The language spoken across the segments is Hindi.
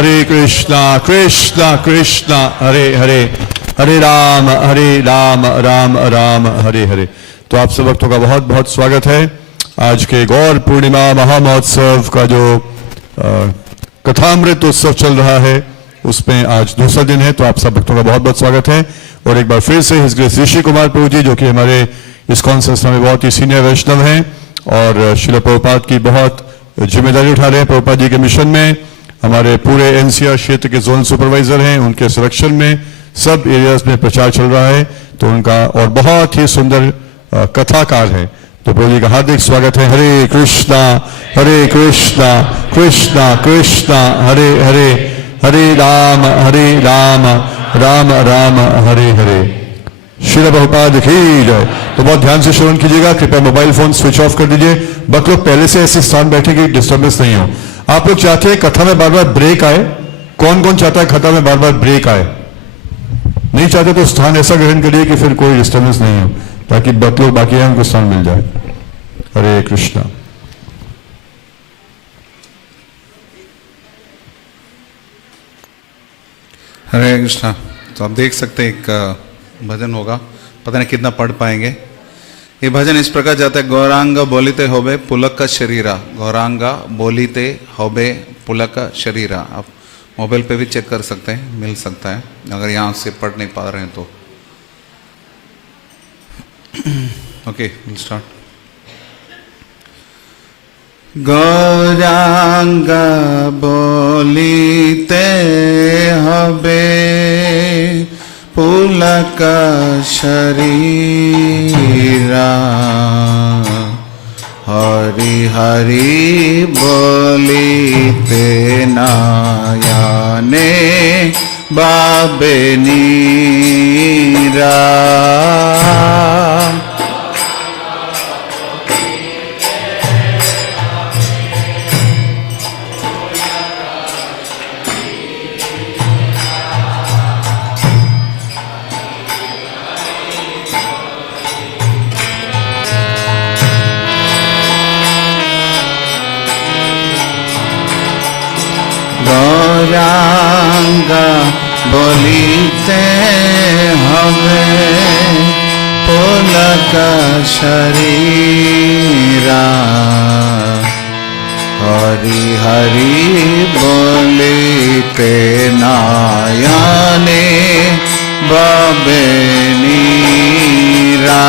हरे कृष्णा कृष्णा कृष्णा हरे हरे, हरे राम राम राम हरे हरे। तो आप सब भक्तों का बहुत बहुत स्वागत है। आज के गौर पूर्णिमा महामहोत्सव का जो कथामृत उत्सव चल रहा है उसमें आज दूसरा दिन है, तो आप सब भक्तों का बहुत बहुत स्वागत है। और एक बार फिर से हिज ग्रेस ऋषि कुमार प्रभु जी, जो कि हमारे इस्कॉन संस्था में बहुत ही सीनियर वैष्णव हैं और श्रील प्रभुपाद की बहुत जिम्मेदारी उठा रहे हैं। प्रभुपाद जी के मिशन में हमारे पूरे एनसीआर क्षेत्र के जोन सुपरवाइजर हैं, उनके संरक्षण में सब एरियाज में प्रचार चल रहा है, तो उनका और बहुत ही सुंदर कथाकार है, तो प्रभु जी का हार्दिक स्वागत है। हरे कृष्णा कृष्णा कृष्णा हरे हरे, हरे राम राम राम हरे हरे। श्रील प्रभुपाद की जय। तो बहुत ध्यान से श्रवण कीजिएगा, कृपया मोबाइल फोन स्विच ऑफ कर दीजिए। बट लोग पहले से ऐसे स्थान बैठे कि डिस्टर्बेंस नहीं हो। आप लोग चाहते हैं कथा में बार बार ब्रेक आए? कौन कौन चाहता है कथा में बार बार ब्रेक आए? नहीं चाहते तो स्थान ऐसा ग्रहण करिए कि फिर कोई डिस्टर्बेंस नहीं हो, ताकि बत लोग बाकी हैं उनको स्थान मिल जाए। हरे कृष्णा। हरे कृष्णा। तो आप देख सकते हैं एक भजन होगा, पता नहीं कितना पढ़ पाएंगे। ये भजन इस प्रकार जाता है। गौरांग बोलिते होबे पुलक शरीरा, गौरांगा बोलिते होबे पुलक शरीरा। आप मोबाइल पे भी चेक कर सकते हैं, मिल सकता है अगर यहाँ से पढ़ नहीं पा रहे हैं तो। Okay, will start. गौरांग बोलिते होबे पुलक शरीरा, हरि हरि बोलिते नयने बाबे नीरा। गौरांग बोलिते होबे पुलक शरीरा, हरि हरि बोलिते नयने बाबे नीरा।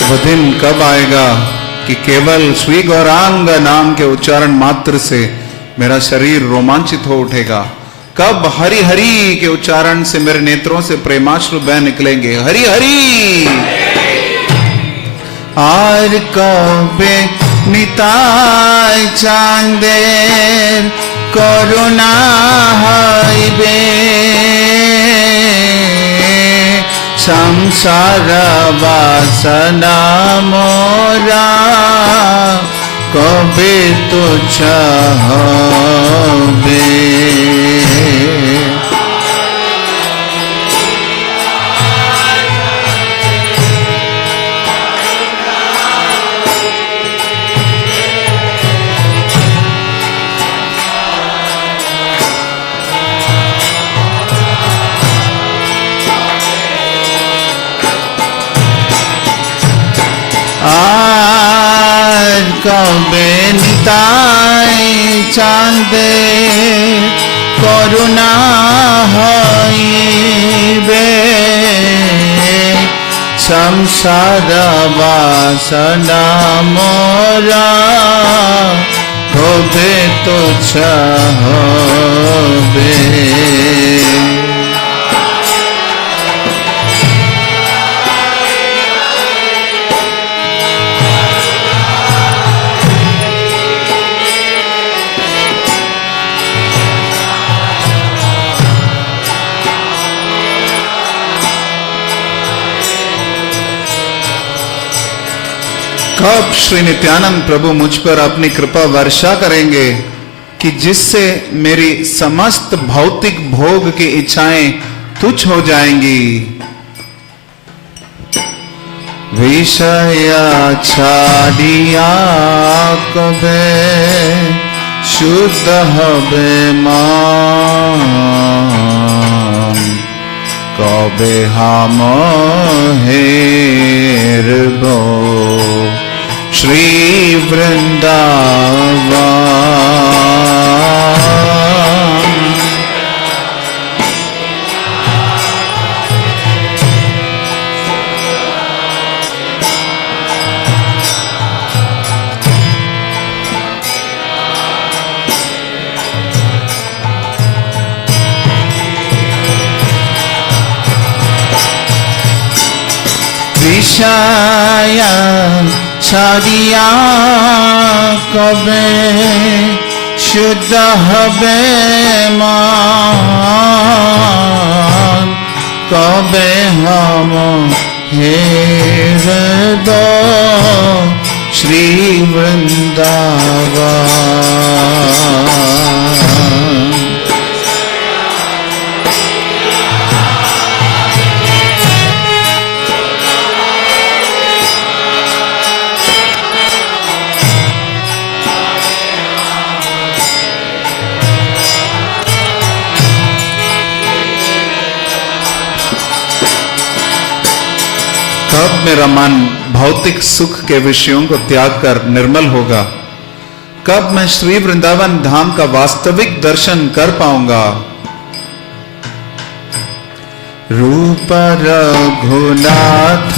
वो दिन कब आएगा कि केवल श्री गौरांग नाम के उच्चारण मात्र से मेरा शरीर रोमांचित हो उठेगा? कब हरि हरि के उच्चारण से मेरे नेत्रों से प्रेमाश्रु बह निकलेंगे? हरि हरि। आर कबे निताय चांदेर करुणा हईबे, संसार वासना मोरा कबे तुच्छ होबे। कबे निताय चांदे करुणा हईबे, संसार वासना मोरा कबे तुच्छ होबे। कब श्री नित्यानंद प्रभु मुझ पर अपनी कृपा वर्षा करेंगे कि जिससे मेरी समस्त भौतिक भोग की इच्छाएं तुच्छ हो जाएंगी। विषया छाड़िया कबे शुद्ध हबे मान, कबे हम हेरबो श्री वृंदावन। विषया छाड़िया कबे शुद्ध हबे मान, कबे हम हेरबो श्री वृंदावन। कब मेरा मन भौतिक सुख के विषयों को त्याग कर निर्मल होगा? कब मैं श्री वृंदावन धाम का वास्तविक दर्शन कर पाऊंगा? रूप रघुनाथ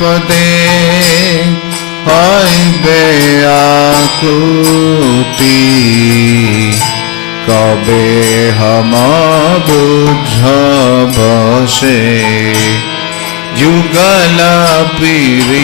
पदे हइबे आकुति, कबे हम बुझब से युगल प्रीति।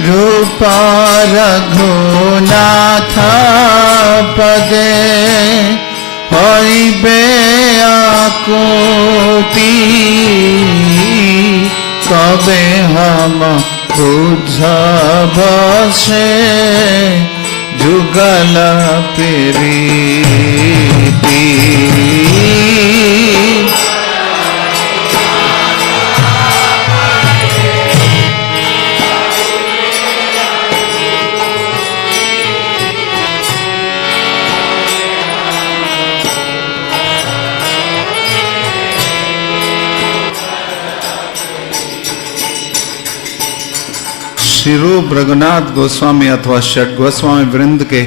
रूप रघुनाथ पदे हइबे आकुति, कबे हम बुझब से जुगल प्रीति। श्री रूप रघुनाथ गोस्वामी अथवा षट गोस्वामी वृंद के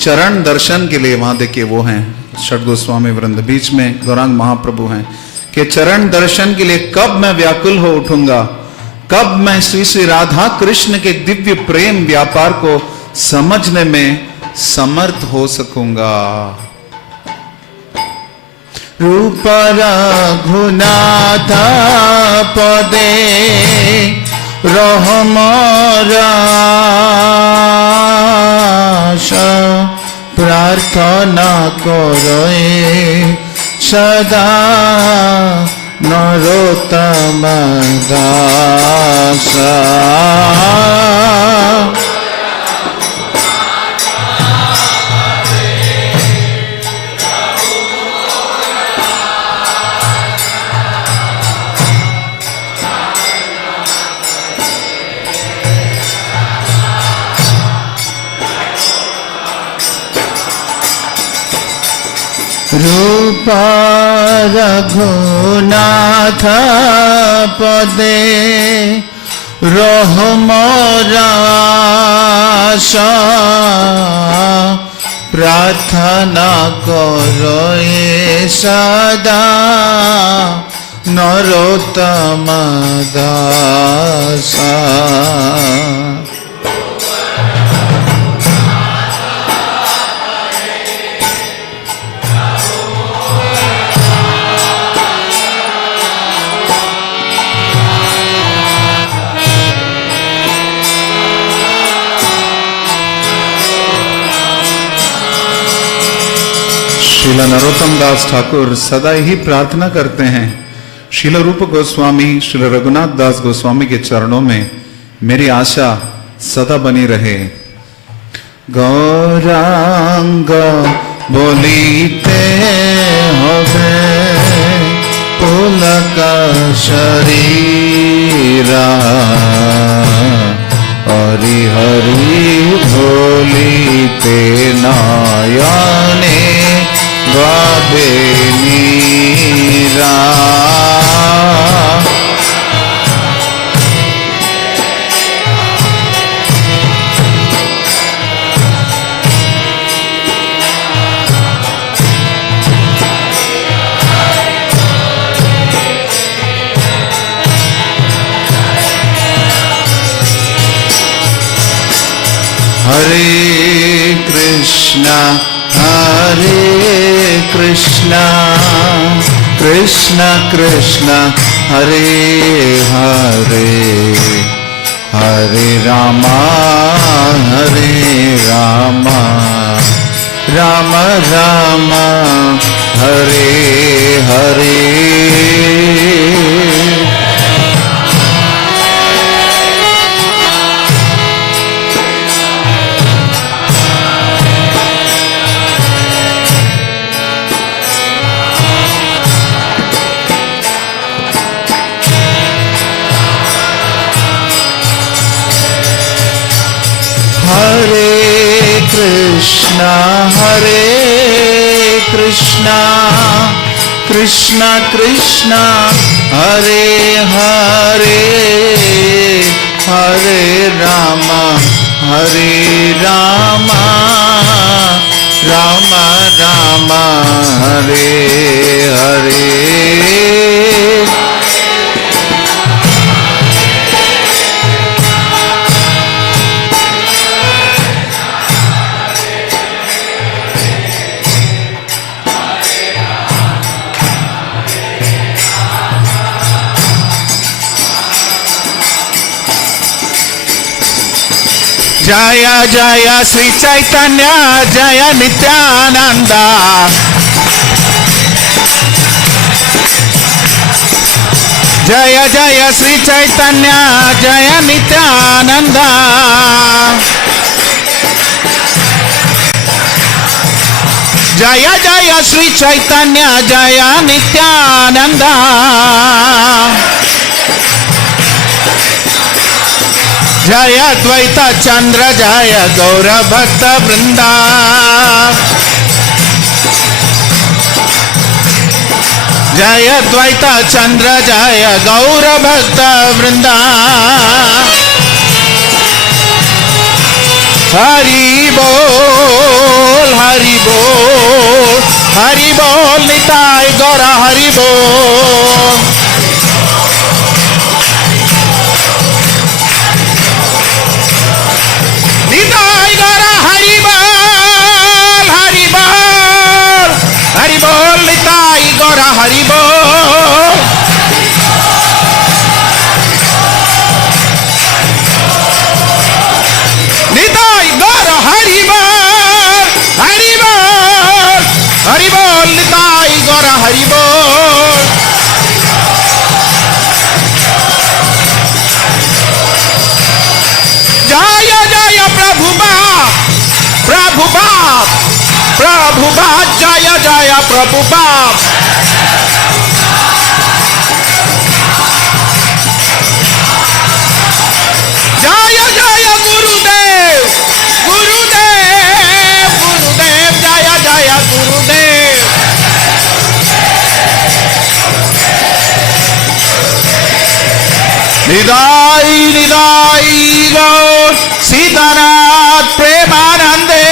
चरण दर्शन के लिए, वहां देखिए वो हैं षट गोस्वामी वृंद, बीच में गौरांग महाप्रभु हैं, के चरण दर्शन के लिए कब मैं व्याकुल हो उठूंगा? कब मैं श्री श्री राधा कृष्ण के दिव्य प्रेम व्यापार को समझने में समर्थ हो सकूंगा? रूप रघुनाथ पदे रहमराश, प्रार्थना करे सदा नरोत्तम दास। रूप रघुनाथ पदे रहमराश, प्रार्थना करे सदा नरोत्तम दास। श्रील नरोत्तम दास ठाकुर सदा ही प्रार्थना करते हैं, श्रील रूप गोस्वामी श्रील रघुनाथ दास गोस्वामी के चरणों में मेरी आशा सदा बनी रहे। गौरांग बोलीते होवे पुलक शरीरा, हरि हरि बोलीते नयने गावे मीरा। हरे कृष्णा कृष्णा कृष्णा हरे हरे, हरे रामा राम राम हरे हरे। हरे कृष्णा कृष्णा कृष्णा हरे हरे, हरे राम राम राम हरे हरे। जय जय श्री चैतन्य जय नित्यानंद, जय जय श्री चैतन्य जय नित्यानंद, जय जय श्री चैतन्य जय नित्यानंद, जय द्वैत चंद्र जय गौर भक्त वृंदा, जय द्वैत चंद्र जय गौर भक्त वृंदा। हरि बोल हरि बोल हरि बोल निताय गौर हरि बोल। निताय गौर हरि बोल हरि बोल हरि बोल निताय गौर हरि बोल। निताय गौर हरि बोल हरि बोल हरि बोल निताय गौर हरि बोल। जय जय प्रभुपाद प्रभुपाद प्रभुपाद जय जय प्रभुपाद। जय जय गुरुदेव गुरुदेव गुरुदेव जय जय गुरुदेव। निदाई निदाई गौर सीतानाथ प्रेमानंदे।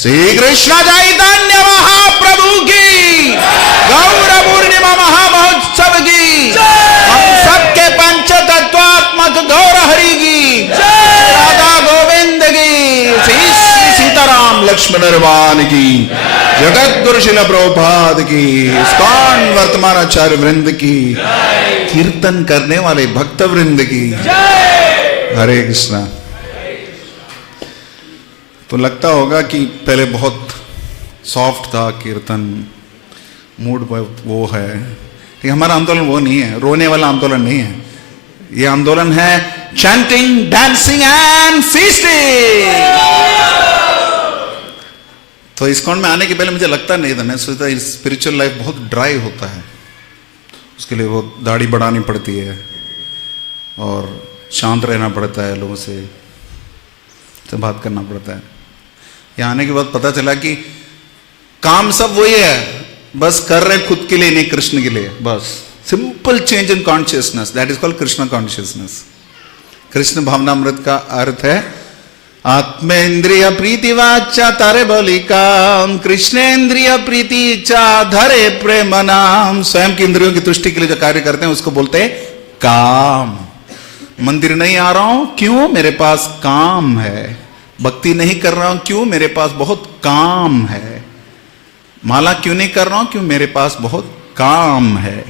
श्री कृष्ण चैतन्य महाप्रभु की गौर पूर्णिमा महामहोत्सव की हम सबके पंच तत्वात्मक गौर हरि की भस्म निर्वाण की, जगत गुरु शिला प्रभुपाद की, इस्कॉन वर्तमान आचार्य वृंद की, कीर्तन करने वाले भक्त वृंद की। हरे कृष्णा। तो लगता होगा कि पहले बहुत सॉफ्ट था कीर्तन, मूड वो है, लेकिन हमारा आंदोलन वो नहीं है, रोने वाला आंदोलन नहीं है। ये आंदोलन है चैंटिंग, डांसिंग एंड फीस्टिंग। तो इस्कॉन में आने के पहले मुझे लगता नहीं था, मैं सोचता स्पिरिचुअल लाइफ बहुत ड्राई होता है, उसके लिए वो दाढ़ी बढ़ानी पड़ती है और शांत रहना पड़ता है, लोगों से बात करना पड़ता है। यहाँ आने के बाद पता चला कि काम सब वही है, बस कर रहे खुद के लिए नहीं, कृष्ण के लिए। बस simple change in consciousness, that is called Krishna consciousness. Krishna भावनामृत का अर्थ है आत्मेन्द्रिय प्रीति वाचा तारे बोली काम, कृष्णेन्द्रिय प्रीति इच्छा धरे प्रेम नाम। स्वयं की इंद्रियों की तुष्टि के लिए जो कार्य करते हैं उसको बोलते हैं काम। मंदिर नहीं आ रहा हूं, क्यों? मेरे पास काम है। भक्ति नहीं कर रहा हूं, क्यों? मेरे पास बहुत काम है। माला क्यों नहीं कर रहा हूं? क्यों? मेरे पास बहुत काम है।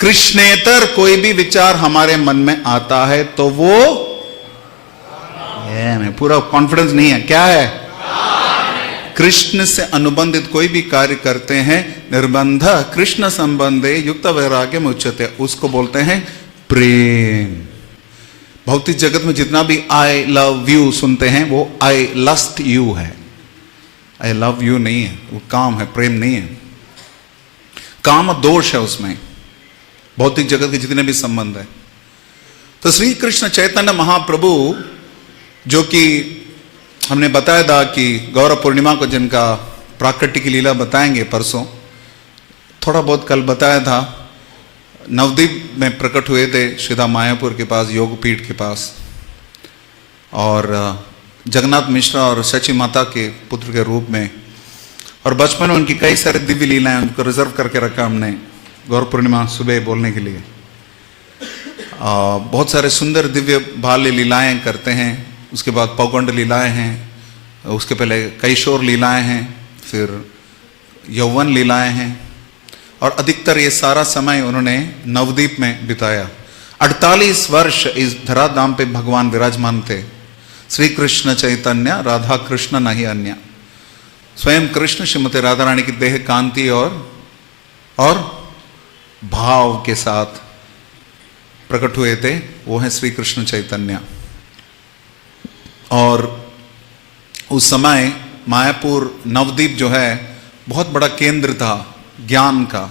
कृष्णेतर कोई भी विचार हमारे मन में आता है तो वो पूरा कॉन्फिडेंस नहीं है, क्या है? कृष्ण से अनुबंधित कोई भी कार्य करते हैं, निर्बंध कृष्ण संबंधे युक्त वैराग्य में उच्चते, उसको बोलते हैं प्रेम। भौतिक जगत में जितना भी आई लव यू सुनते हैं वो आई लस्ट यू है, आई लव यू नहीं है, वो काम है, प्रेम नहीं है। काम दोष है उसमें, भौतिक जगत के जितने भी संबंध है। तो श्री कृष्ण चैतन्य महाप्रभु, जो कि हमने बताया था कि गौरव पूर्णिमा को जिनका प्राकृतिक लीला बताएंगे परसों, थोड़ा बहुत कल बताया था, नवद्वीप में प्रकट हुए थे श्रीधा मायापुर के पास, योगपीठ के पास, और जगन्नाथ मिश्रा और सची माता के पुत्र के रूप में। और बचपन में उनकी कई सारे दिव्य लीलाएं, उनको रिजर्व करके रखा हमने गौरव पूर्णिमा सुबह बोलने के लिए। बहुत सारे सुंदर दिव्य बाल्य लीलाएं करते हैं, उसके बाद पौगंड लीलाएं हैं, उसके पहले कैशोर लीलाएं हैं, फिर यौवन लीलाएं हैं, और अधिकतर ये सारा समय उन्होंने नवद्वीप में बिताया। 48 वर्ष इस धराधाम पे भगवान विराजमान थे। श्री कृष्ण चैतन्य राधा कृष्ण नहीं अन्य। स्वयं कृष्ण श्रीमती राधा रानी की देह कांति और भाव के साथ प्रकट हुए थे, वो है श्री कृष्ण चैतन्य। और उस समय मायापुर नवद्वीप जो है बहुत बड़ा केंद्र था ज्ञान का।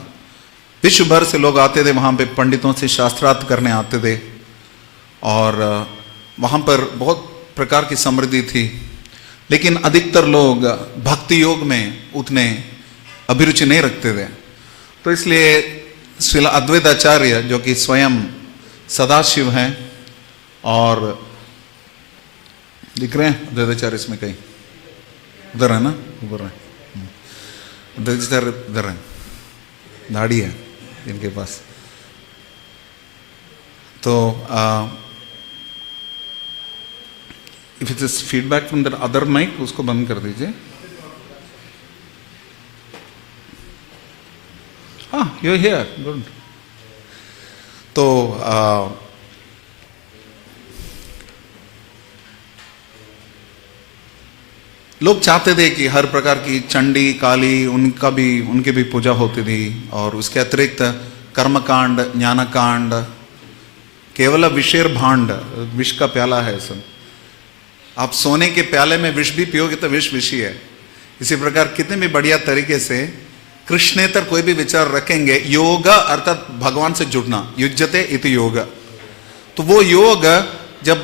विश्व भर से लोग आते थे वहां पे, पंडितों से शास्त्रार्थ करने आते थे, और वहां पर बहुत प्रकार की समृद्धि थी। लेकिन अधिकतर लोग भक्ति योग में उतने अभिरुचि नहीं रखते थे। तो इसलिए श्रील अद्वैताचार्य, जो कि स्वयं सदाशिव हैं, और दिख रहे हैं अद्वैताचार्य इसमें कहीं, उधर है ना, ऊपर है अद्वैताचार्य, उधर है, दाढ़ी है इनके पास। तो if it is feedback from that other mic, उसको बंद कर दीजिए। हाँ, यू आर हियर, गुड। तो लोग चाहते थे कि हर प्रकार की चंडी काली उनकी भी पूजा होती थी, और उसके अतिरिक्त कर्मकांड, ज्ञानकांड, केवल विषेर भांड, विष का प्याला है सब। आप सोने के प्याले में विष भी पियोगे तो विष विषी है। इसी प्रकार कितने भी बढ़िया तरीके से कृष्णेतर कोई भी विचार रखेंगे, योग अर्थात भगवान से जुड़ना, युज्यते इति योग। तो वो योग जब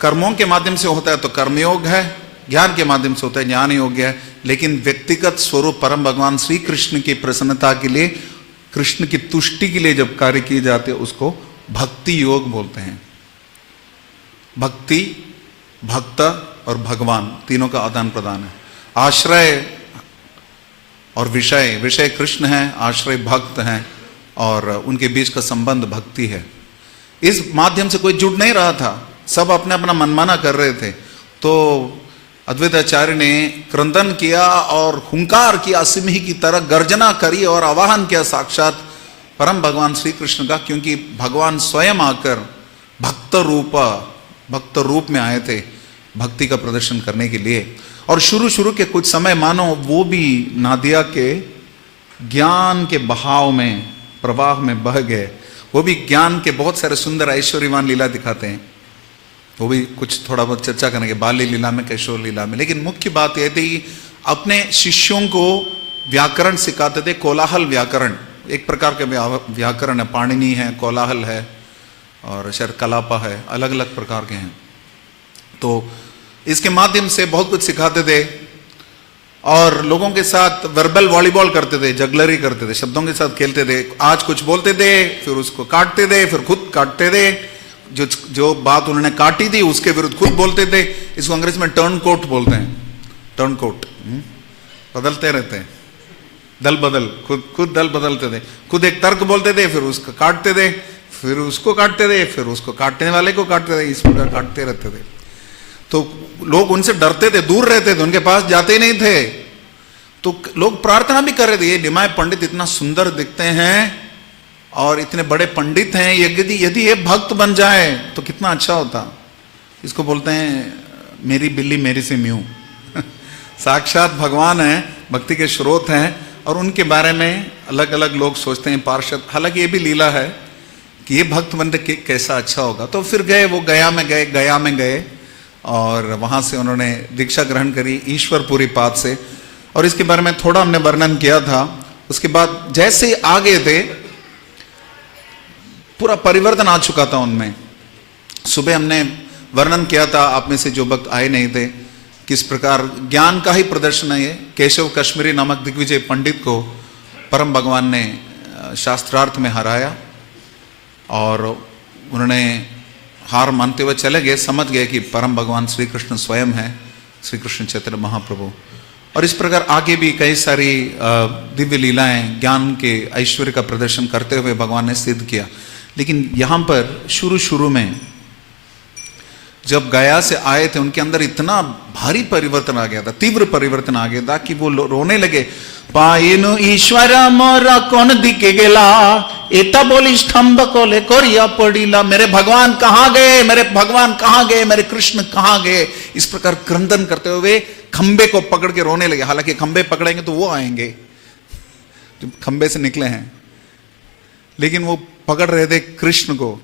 कर्मों के माध्यम से होता है तो कर्मयोग है, ज्ञान के माध्यम से होता है ज्ञान योग है। लेकिन व्यक्तिगत स्वरूप परम भगवान श्री कृष्ण की प्रसन्नता के लिए, कृष्ण की तुष्टि के लिए जब कार्य किए जाते हैं उसको भक्ति योग बोलते हैं। भक्ति, भक्त और भगवान तीनों का आदान प्रदान है। आश्रय और विषय, विषय कृष्ण है, आश्रय भक्त हैं, और उनके बीच का संबंध भक्ति है। इस माध्यम से कोई जुड़ नहीं रहा था, सब अपने अपना मनमाना कर रहे थे। तो अद्वैत आचार्य ने क्रंदन किया और हुंकार किया, सिंह की तरह गर्जना करी और आवाहन किया साक्षात परम भगवान श्री कृष्ण का, क्योंकि भगवान स्वयं आकर भक्त रूप में आए थे भक्ति का प्रदर्शन करने के लिए। और शुरू के कुछ समय मानो वो भी नादिया के ज्ञान के बहाव में, प्रवाह में बह गए। वो भी ज्ञान के बहुत सारे सुंदर ऐश्वर्यवान लीला दिखाते हैं, वो भी कुछ थोड़ा बहुत चर्चा करेंगे बाल्य लीला में, किशोर लीला में। लेकिन मुख्य बात यह थी अपने शिष्यों को व्याकरण सिखाते थे, कोलाहल व्याकरण, एक प्रकार के व्याकरण है, पाणिनि है, कोलाहल है और शायद कलापा है, अलग अलग प्रकार के हैं। तो इसके माध्यम से बहुत कुछ सिखाते थे और लोगों के साथ वर्बल वॉलीबॉल करते थे, जगलरी करते थे, शब्दों के साथ खेलते थे। आज कुछ बोलते थे, फिर उसको काटते थे, फिर खुद काटते थे, जो बात उन्होंने काटी थी उसके विरुद्ध खुद बोलते थे। इसको अंग्रेजी में टर्न कोट बोलते हैं, टर्न कोट, बदलते रहते हैं, दल बदल, खुद दल बदलते थे, खुद एक तर्क बोलते थे, फिर उसको काटते थे, फिर उसको काटते थे, फिर उसको काटने वाले को काटते थे, इस प्रकार काटते रहते थे। तो लोग उनसे डरते थे, दूर रहते थे, उनके पास जाते ही नहीं थे। तो लोग प्रार्थना भी कर रहे थे, ये निमाय पंडित इतना सुंदर दिखते हैं और इतने बड़े पंडित हैं, यदि ये भक्त बन जाए तो कितना अच्छा होता। इसको बोलते हैं मेरी बिल्ली मेरी से म्यूं। साक्षात भगवान है, भक्ति के स्रोत हैं और उनके बारे में अलग अलग लोग सोचते हैं, पार्षद। हालांकि ये भी लीला है कि ये भक्त बनते कैसा अच्छा होगा। तो फिर गए, वो गया में गए और वहां से उन्होंने दीक्षा ग्रहण करी ईश्वरपुरी पाद से, और इसके बारे में थोड़ा हमने वर्णन किया था। उसके बाद जैसे आगे थे पूरा परिवर्तन आ चुका था उनमें। सुबह हमने वर्णन किया था, आप में से जो भक्त आए नहीं थे, किस प्रकार ज्ञान का ही प्रदर्शन है। ये केशव कश्मीरी नामक दिग्विजय पंडित को परम भगवान ने शास्त्रार्थ में हराया और उन्होंने हार मानते हुए चले गए, समझ गए कि परम भगवान श्री कृष्ण स्वयं है, श्री कृष्ण चैतन्य महाप्रभु। और इस प्रकार आगे भी कई सारी दिव्य लीलाएं ज्ञान के ऐश्वर्य का प्रदर्शन करते हुए भगवान ने सिद्ध किया। लेकिन यहां पर शुरू में जब गया से आए थे, उनके अंदर इतना भारी परिवर्तन आ गया था, तीव्र परिवर्तन आ गया था कि वो रोने लगे। पाइनु ईश्वर मोरा कौन दिखे गेला, एता बोली स्तंभ कोले कोरिया पड़ीला। मेरे भगवान कहां गए, मेरे भगवान कहां गए, मेरे कृष्ण कहां गए। इस प्रकार क्रंदन करते हुए खंबे को पकड़ के रोने लगे। हालांकि खंबे पकड़ेंगे तो वो आएंगे जो खंबे से निकले हैं, लेकिन वो पकड़ रहे थे कृष्ण को।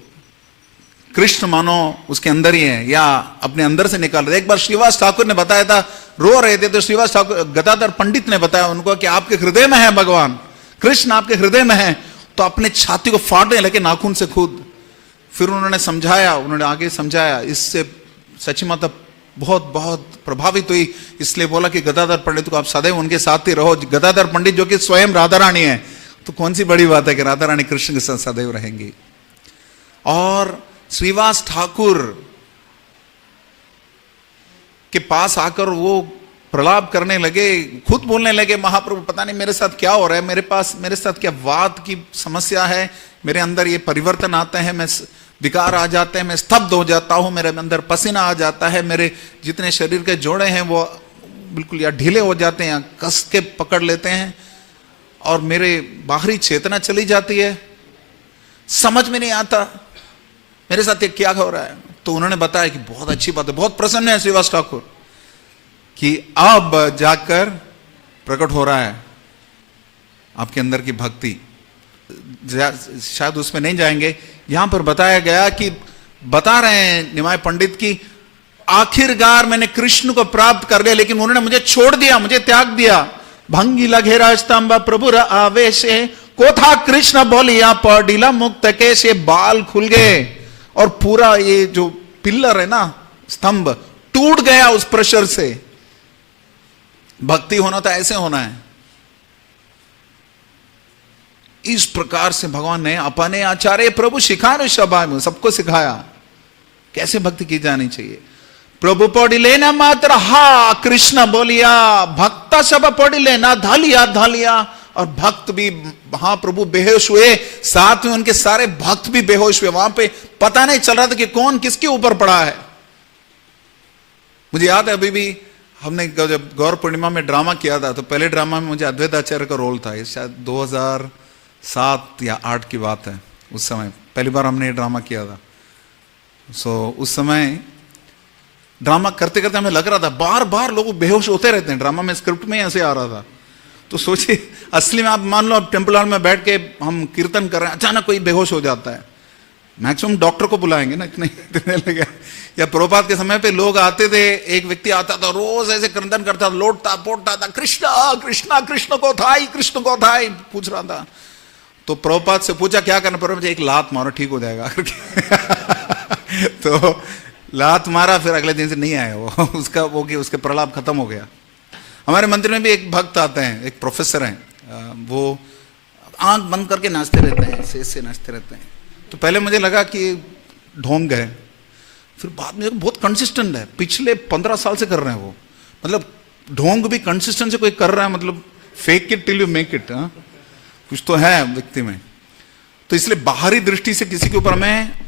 कृष्ण मानो उसके अंदर ही है या अपने अंदर से निकाल रहे। एक बार श्रीवास ठाकुर ने बताया था, रो रहे थे, तो श्रीवास ठाकुर गदाधर पंडित ने बताया उनको कि आपके हृदय में है भगवान कृष्ण, आपके हृदय में है। तो अपने छाती को फाड़ने लगे नाखून से खुद। फिर उन्होंने समझाया, उन्होंने आगे समझाया। इससे सची माता बहुत बहुत प्रभावित हुई, इसलिए बोला कि गदाधर पंडित को आप सदैव उनके साथ ही रहो। गदाधर पंडित जो कि स्वयं राधा रानी है, तो कौन सी बड़ी बात है कि राधा रानी कृष्ण के साथ सदैव रहेंगी। और श्रीवास ठाकुर के पास आकर वो प्रलाप करने लगे, खुद बोलने लगे, महाप्रभु पता नहीं मेरे साथ क्या हो रहा है, मेरे साथ क्या वात की समस्या है, मेरे अंदर ये परिवर्तन आते हैं, मैं विकार आ जाते हैं, मैं स्तब्ध हो जाता हूं, मेरे अंदर पसीना आ जाता है, मेरे जितने शरीर के जोड़े हैं वो बिल्कुल या ढीले हो जाते हैं या कस के पकड़ लेते हैं और मेरे बाहरी चेतना चली जाती है, समझ में नहीं आता मेरे साथ ये क्या हो रहा है। तो उन्होंने बताया कि बहुत अच्छी बात है, बहुत प्रसन्न है श्रीवास ठाकुर कि अब जाकर प्रकट हो रहा है आपके अंदर की भक्ति। शायद उसमें नहीं जाएंगे। यहां पर बताया गया कि बता रहे हैं निमाय पंडित की आखिरकार मैंने कृष्ण को प्राप्त कर लिया, लेकिन उन्होंने मुझे छोड़ दिया, मुझे त्याग दिया। भंगी लघेरा स्तंभ प्रभुर आवेशे कोथा कृष्ण बोलिया पड़ीला मुक्त कैसे। बाल खुल गए और पूरा ये जो पिल्लर है ना, स्तंभ टूट गया उस प्रेशर से। भक्ति होना तो ऐसे होना है। इस प्रकार से भगवान ने अपने आचार्य प्रभु सिखाने सभा में सबको सिखाया कैसे भक्ति की जानी चाहिए। प्रभु पढ़ी लेना मात्र हा कृष्ण बोलिया, भक्ता सब पढ़ी लेना धालिया धालिया। और भक्त भी वहां प्रभु बेहोश हुए, साथ में उनके सारे भक्त भी बेहोश हुए। वहां पे पता नहीं चल रहा था कि कौन किसके ऊपर पड़ा है। मुझे याद है अभी भी हमने जब गौर पूर्णिमा में ड्रामा किया था तो पहले ड्रामा में मुझे अद्वैत आचार्य का रोल था, ये शायद 2007 या 8 की बात है। उस समय पहली बार हमने ये ड्रामा किया था। उस समय ड्रामा करते करते हमें लग रहा था बार बार लोग बेहोश होते रहते हैं, ड्रामा में स्क्रिप्ट में ऐसे आ रहा था। तो सोचिए असली में आप मान लो आप टेम्पल हॉल में बैठ के हम कीर्तन कर रहे हैं, अचानक कोई बेहोश हो जाता है, मैक्सिमम डॉक्टर को बुलाएंगे ना, इतने लगे। या प्रभुपाद के समय पे लोग आते थे, एक व्यक्ति आता था रोज ऐसे कीर्तन करता, लोटता पोटता था, कृष्णा कृष्णा कृष्ण को थाई, कृष्ण को थाई पूछ रहा था। तो प्रभुपाद से पूछा क्या करना पड़ेगा, एक लात मारो ठीक हो जाएगा। तो लात मारा, फिर अगले दिन से नहीं आया वो, उसके प्रलाप खत्म हो गया। हमारे मंदिर में भी एक भक्त आते हैं, एक प्रोफेसर हैं, वो आंख बंद करके नाचते रहते हैं, ऐसे नाचते रहते हैं। तो पहले मुझे लगा कि ढोंग है, फिर बाद में बहुत कंसिस्टेंट है, पिछले 15 साल से कर रहे हैं वो। मतलब ढोंग भी कंसिस्टेंट से कोई कर रहा है, मतलब fake it till you make it, कुछ तो है व्यक्ति में। तो इसलिए बाहरी दृष्टि से किसी के ऊपर हमें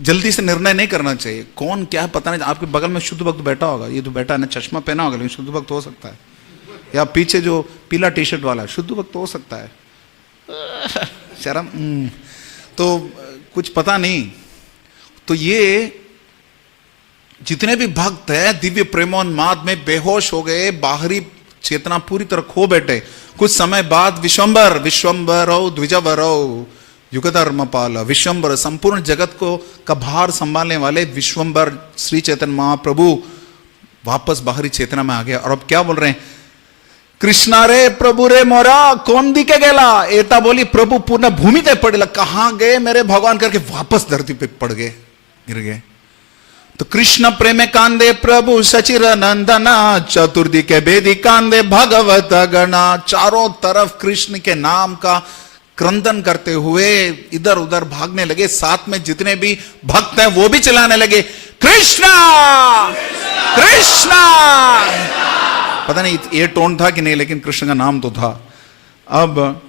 जल्दी से निर्णय नहीं करना चाहिए। कौन क्या है पता नहीं, आपके बगल में शुद्ध भक्त बैठा होगा, ये तो बैठा है ना, चश्मा पहना होगा लेकिन शुद्ध भक्त हो सकता है, या पीछे जो पीला टी शर्ट वाला शुद्ध भक्त हो सकता है, शर्म। तो कुछ पता नहीं। तो ये जितने भी भक्त हैं दिव्य प्रेमोन्माद में बेहोश हो गए, बाहरी चेतना पूरी तरह खो बैठे। कुछ समय बाद विश्वम्बर द्विजवरो युगधर्मपाल, विश्वम्बर संपूर्ण जगत को का भार संभालने वाले विश्वम्बर श्री चैतन्य महाप्रभु वापस बाहरी चेतना में आ गया। और अब क्या बोल रहे हैं, कृष्णा रे प्रभु रे मोरा कौन दिखे गेला, एता बोली प्रभु पूर्ण भूमि ते पड़ेला, कहां गए मेरे भगवान करके वापस धरती पे पड़ गए, गिर गए। तो कृष्ण प्रेम कांदे प्रभु सचिर नंदना, चतुर्थी के बेदी कांदे भगवत गणा। चारों तरफ कृष्ण के नाम का क्रंदन करते हुए इधर उधर भागने लगे। साथ में जितने भी भक्त हैं वो भी चिल्लाने लगे, कृष्णा कृष्णा। पता नहीं ये टोन था कि नहीं, लेकिन कृष्ण का नाम तो था। अब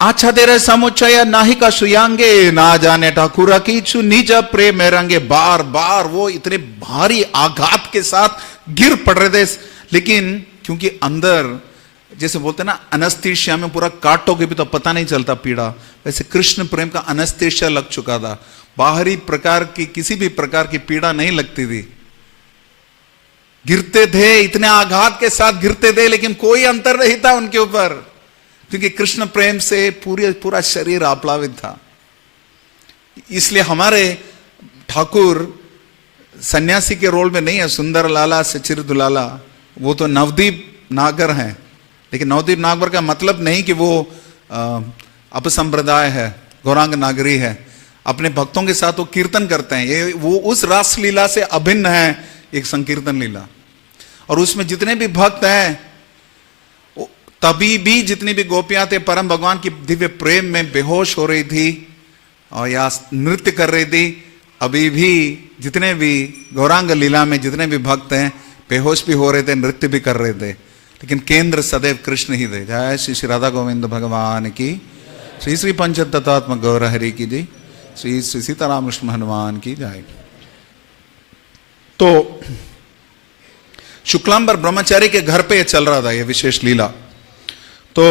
अच्छा तेरे समुच्चय नाही का सुयांगे, ना जाने ठाकुर कीचु निज प्रेम रंगे। बार बार वो इतने भारी आघात के साथ गिर पड़ रहे थे, लेकिन क्योंकि अंदर जैसे बोलते हैं ना अनस्थीशिया में पूरा काटोगे भी तो पता नहीं चलता पीड़ा, वैसे कृष्ण प्रेम का अनस्थीशिया लग चुका था। बाहरी प्रकार की किसी भी प्रकार की पीड़ा नहीं लगती थी। गिरते थे, इतने आघात के साथ गिरते थे, लेकिन कोई अंतर नहीं था उनके ऊपर, क्योंकि कृष्ण प्रेम से पूरा शरीर आप्लावित था। इसलिए हमारे ठाकुर सन्यासी के रोल में नहीं है, सुंदर लाला सचिर दुलाला, वो तो नवदीप नागर हैं। लेकिन नवदीप नागर का मतलब नहीं कि वो अपसंप्रदाय है, गौरांग नागरी है। अपने भक्तों के साथ वो कीर्तन करते हैं, ये वो उस रास लीला से अभिन्न है, एक संकीर्तन लीला। और उसमें जितने भी भक्त हैं, तभी भी जितनी भी गोपियां थे परम भगवान की दिव्य प्रेम में बेहोश हो रही थी और या नृत्य कर रही थी। अभी भी जितने भी गौरांग लीला में जितने भी भक्त हैं बेहोश भी हो रहे थे, नृत्य भी कर रहे थे, लेकिन केंद्र सदैव कृष्ण ही थे। जय श्री श्री राधा गोविंद भगवान की, श्री श्री पंचतत्वात्मक गौर हरि की जय, श्री श्री सीताराम कृष्ण हनुमान की जय। तो शुक्लांबर ब्रह्मचारी के घर पे चल रहा था ये विशेष लीला। तो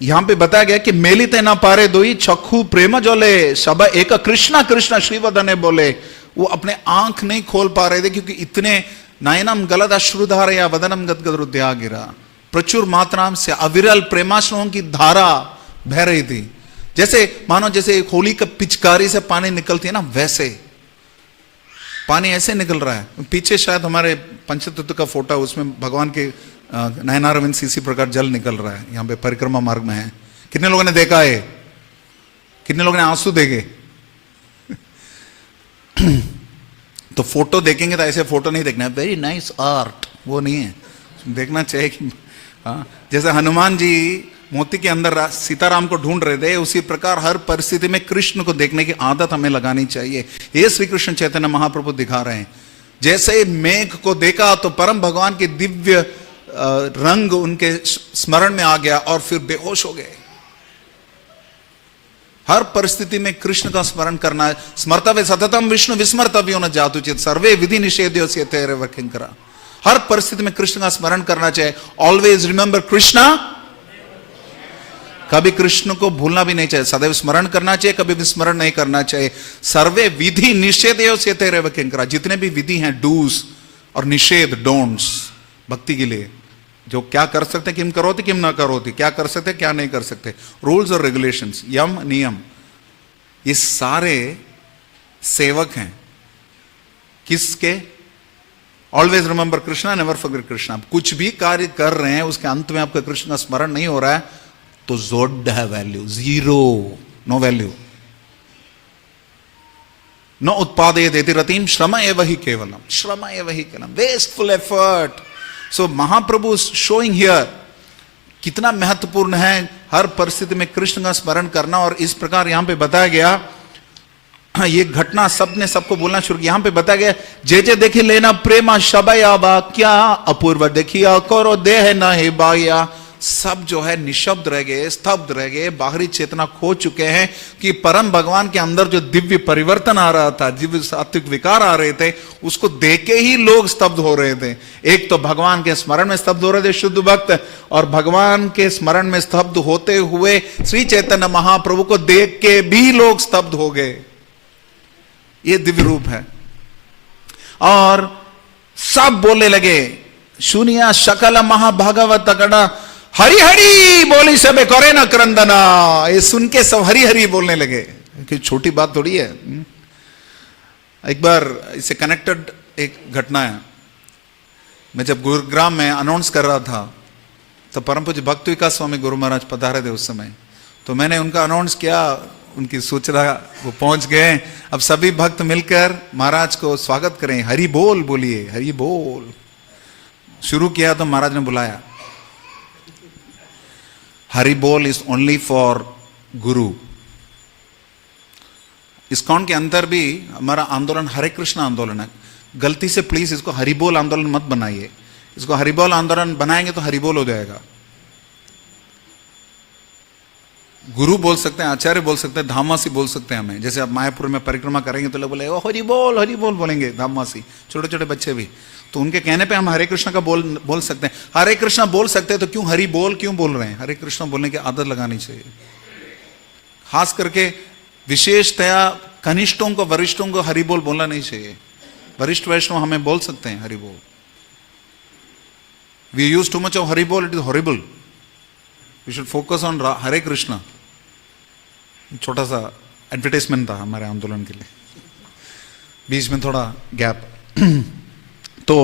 यहां पे बताया गया कि मेली ते ना पारे दोई चक्षु प्रेम जोले, सब एक कृष्णा कृष्णा श्रीवदने बोले। वो अपने आंख नहीं खोल पा रहे थे, क्योंकि इतने नयनम गलद अश्रुधार या वदनम गदगदरुद्या गिरा, प्रचुर मात्रा से अविरल प्रेमाश्रुओं की धारा बह रही थी। जैसे मानो जैसे होली का पिचकारी से पानी निकलती है ना, वैसे पानी ऐसे निकल रहा है। पीछे शायद हमारे पंचतत्व का फोटो, उसमें भगवान के नयनारविंद से इसी प्रकार जल निकल रहा है। यहाँ पे परिक्रमा मार्ग में है। कितने लोगों ने देखा है? कितने लोगों ने आंसू देखे? तो फोटो देखेंगे तो ऐसे फोटो नहीं देखना है, वेरी नाइस आर्ट, वो नहीं है। देखना चाहिए कि हाँ, जैसे हनुमान जी मोती के अंदर सीताराम को ढूंढ रहे थे, उसी प्रकार हर परिस्थिति में कृष्ण को देखने की आदत हमें लगानी चाहिए। ये श्री कृष्ण चैतन्य महाप्रभु दिखा रहे हैं। जैसे मेघ को देखा तो परम भगवान के दिव्य रंग उनके स्मरण में आ गया और फिर बेहोश हो गए। हर परिस्थिति में कृष्ण का स्मरण करना है। स्मर्तव्य सततम विष्णु विस्मर्तव्यो न जातु चेत, सर्वे विधि निषेध्यो से तेरे वकिंकरा। हर परिस्थिति में कृष्ण का स्मरण करना चाहिए। ऑलवेज रिमेंबर कृष्णा, कभी कृष्ण को भूलना भी नहीं चाहिए, सदैव स्मरण करना चाहिए, कभी भी स्मरण नहीं करना चाहिए। सर्वे विधि निषेधयो से तेरे किंकरा, जितने भी विधि हैं, डूज और निषेध, डोंट्स, भक्ति के लिए, जो क्या कर सकते किम करोति किम ना करोति, क्या कर सकते क्या नहीं कर सकते, रूल्स और रेगुलेशंस, यम नियम, ये सारे सेवक हैं किसके? Always remember Krishna, never forget Krishna. कुछ भी कार्य कर रहे हैं उसके अंत में आपका कृष्ण का स्मरण नहीं हो रहा है तो जोड है वैल्यू, जीरो, नो वैल्यू। न उत्पादे देती रतीम श्रम एव ही केवलम, श्रम एव ही केवलम, wasteful effort. So Mahaprabhu showing here कितना महत्वपूर्ण है हर परिस्थिति में कृष्ण का स्मरण करना। और इस प्रकार यहां पे बताया गया, ये घटना सबने सबको बोलना शुरू किया। यहां पे बताया गया, जे जे देखी लेना प्रेमा शबयाबा, क्या अपूर्व देखिया करो देह न हे बाया। सब जो है निशब्द रह गए, स्तब्ध रह गए, बाहरी चेतना खो चुके हैं कि परम भगवान के अंदर जो दिव्य परिवर्तन आ रहा था, दिव्य सात्विक विकार आ रहे थे, उसको देख के ही लोग स्तब्ध हो रहे थे। एक तो भगवान के स्मरण में स्तब्ध हो रहे थे शुद्ध भक्त, और भगवान के स्मरण में स्तब्ध होते हुए श्री चैतन्य महाप्रभु को देख के भी लोग स्तब्ध हो गए। ये दिव्य रूप है। और सब बोलने लगे, सुनिया सकल महाभागवत गणा हरि हरि बोली सब करे न क्रंदना। ये सुन के सब हरि हरि बोलने लगे, कि छोटी बात थोड़ी है। एक बार इससे कनेक्टेड एक घटना है। मैं जब गुरुग्राम में अनाउंस कर रहा था तो परम पूज्य भक्ति विकास स्वामी गुरु महाराज पधारे थे उस समय। तो मैंने उनका अनाउंस किया, उनकी सूचना वो पहुंच गए। अब सभी भक्त मिलकर महाराज को स्वागत करें, हरि बोल बोलिए, हरि बोल। शुरू किया तो महाराज ने बुलाया, हरि बोल is only for Guru. ISKCON के अंदर भी हमारा आंदोलन हरे कृष्ण आंदोलन है। गलती से प्लीज इसको हरि बोल आंदोलन मत बनाइए। इसको हरि बोल आंदोलन बनाएंगे तो हरि बोल हो जाएगा। गुरु बोल सकते हैं, आचार्य बोल सकते हैं, धामवासी बोल सकते हैं हमें। जैसे आप मायापुर में परिक्रमा करेंगे तो लोग बोले हरि बोल बोलेंगे, धामवासी, छोटे छोटे बच्चे भी। तो उनके कहने पे हम हरे कृष्ण का बोल सकते हैं। हरे कृष्ण बोल सकते हैं तो क्यों हरि बोल क्यों बोल रहे हैं? हरे कृष्ण बोलने की आदत लगानी चाहिए। खास करके विशेषतया कनिष्ठों को, वरिष्ठों को हरि बोल बोलना नहीं चाहिए। वरिष्ठ वैष्णव हमें बोल सकते हैं हरि बोल। We use too much of Hari बोल, it is horrible. We should focus on Hare Krishna. छोटा सा एडवर्टाइजमेंट था हमारे आंदोलन के लिए, बीच में थोड़ा गैप। तो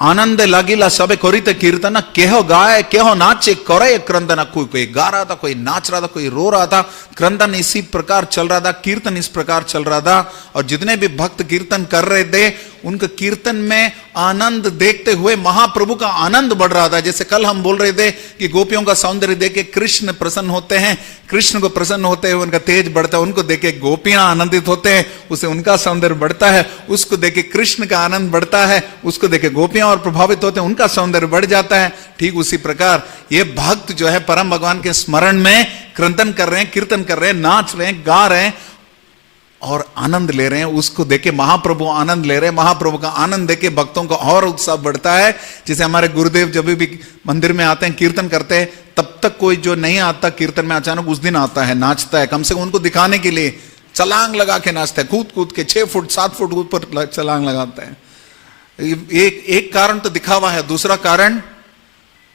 आनंद लागिला सबे कोरिते कीर्तन, केहो गाए केहो नाचे करे क्रंदन। कोई गा रहा था, कोई नाच रहा था, कोई रो रहा था। क्रंदन इसी प्रकार चल रहा था, कीर्तन इस प्रकार चल रहा था। और जितने भी भक्त कीर्तन कर रहे थे उनके कीर्तन में आनंद देखते हुए महाप्रभु का आनंद बढ़ रहा था। जैसे कल हम बोल रहे थे कि गोपियों का सौंदर्य देख के कृष्ण प्रसन्न होते हैं, कृष्ण को प्रसन्न होते हुए उनका तेज बढ़ता है, उनको देख के गोपियां आनंदित होते हैं, उसे उनका सौंदर्य बढ़ता है। उसको देख के कृष्ण का आनंद बढ़ता है, उसको देख के गोपियां और प्रभावित होते हैं, उनका सौंदर्य बढ़ जाता है। ठीक उसी प्रकार ये भक्त जो है परम भगवान के स्मरण में क्रंदन कर रहे हैं, कीर्तन कर रहे हैं, नाच रहे हैं, गा रहे हैं और आनंद ले रहे हैं। उसको देख के महाप्रभु आनंद ले रहे हैं। महाप्रभु का आनंद देख के भक्तों का और उत्साह बढ़ता है। जैसे हमारे गुरुदेव जब भी मंदिर में आते हैं, कीर्तन करते हैं, तब तक कोई जो नहीं आता कीर्तन में अचानक उस दिन आता है, नाचता है, कम से कम उनको दिखाने के लिए छलांग लगा के नाचता है, कूद कूद के 6 फुट 7 फुट ऊपर छलांग लगाता है। एक कारण तो दिखावा है, दूसरा कारण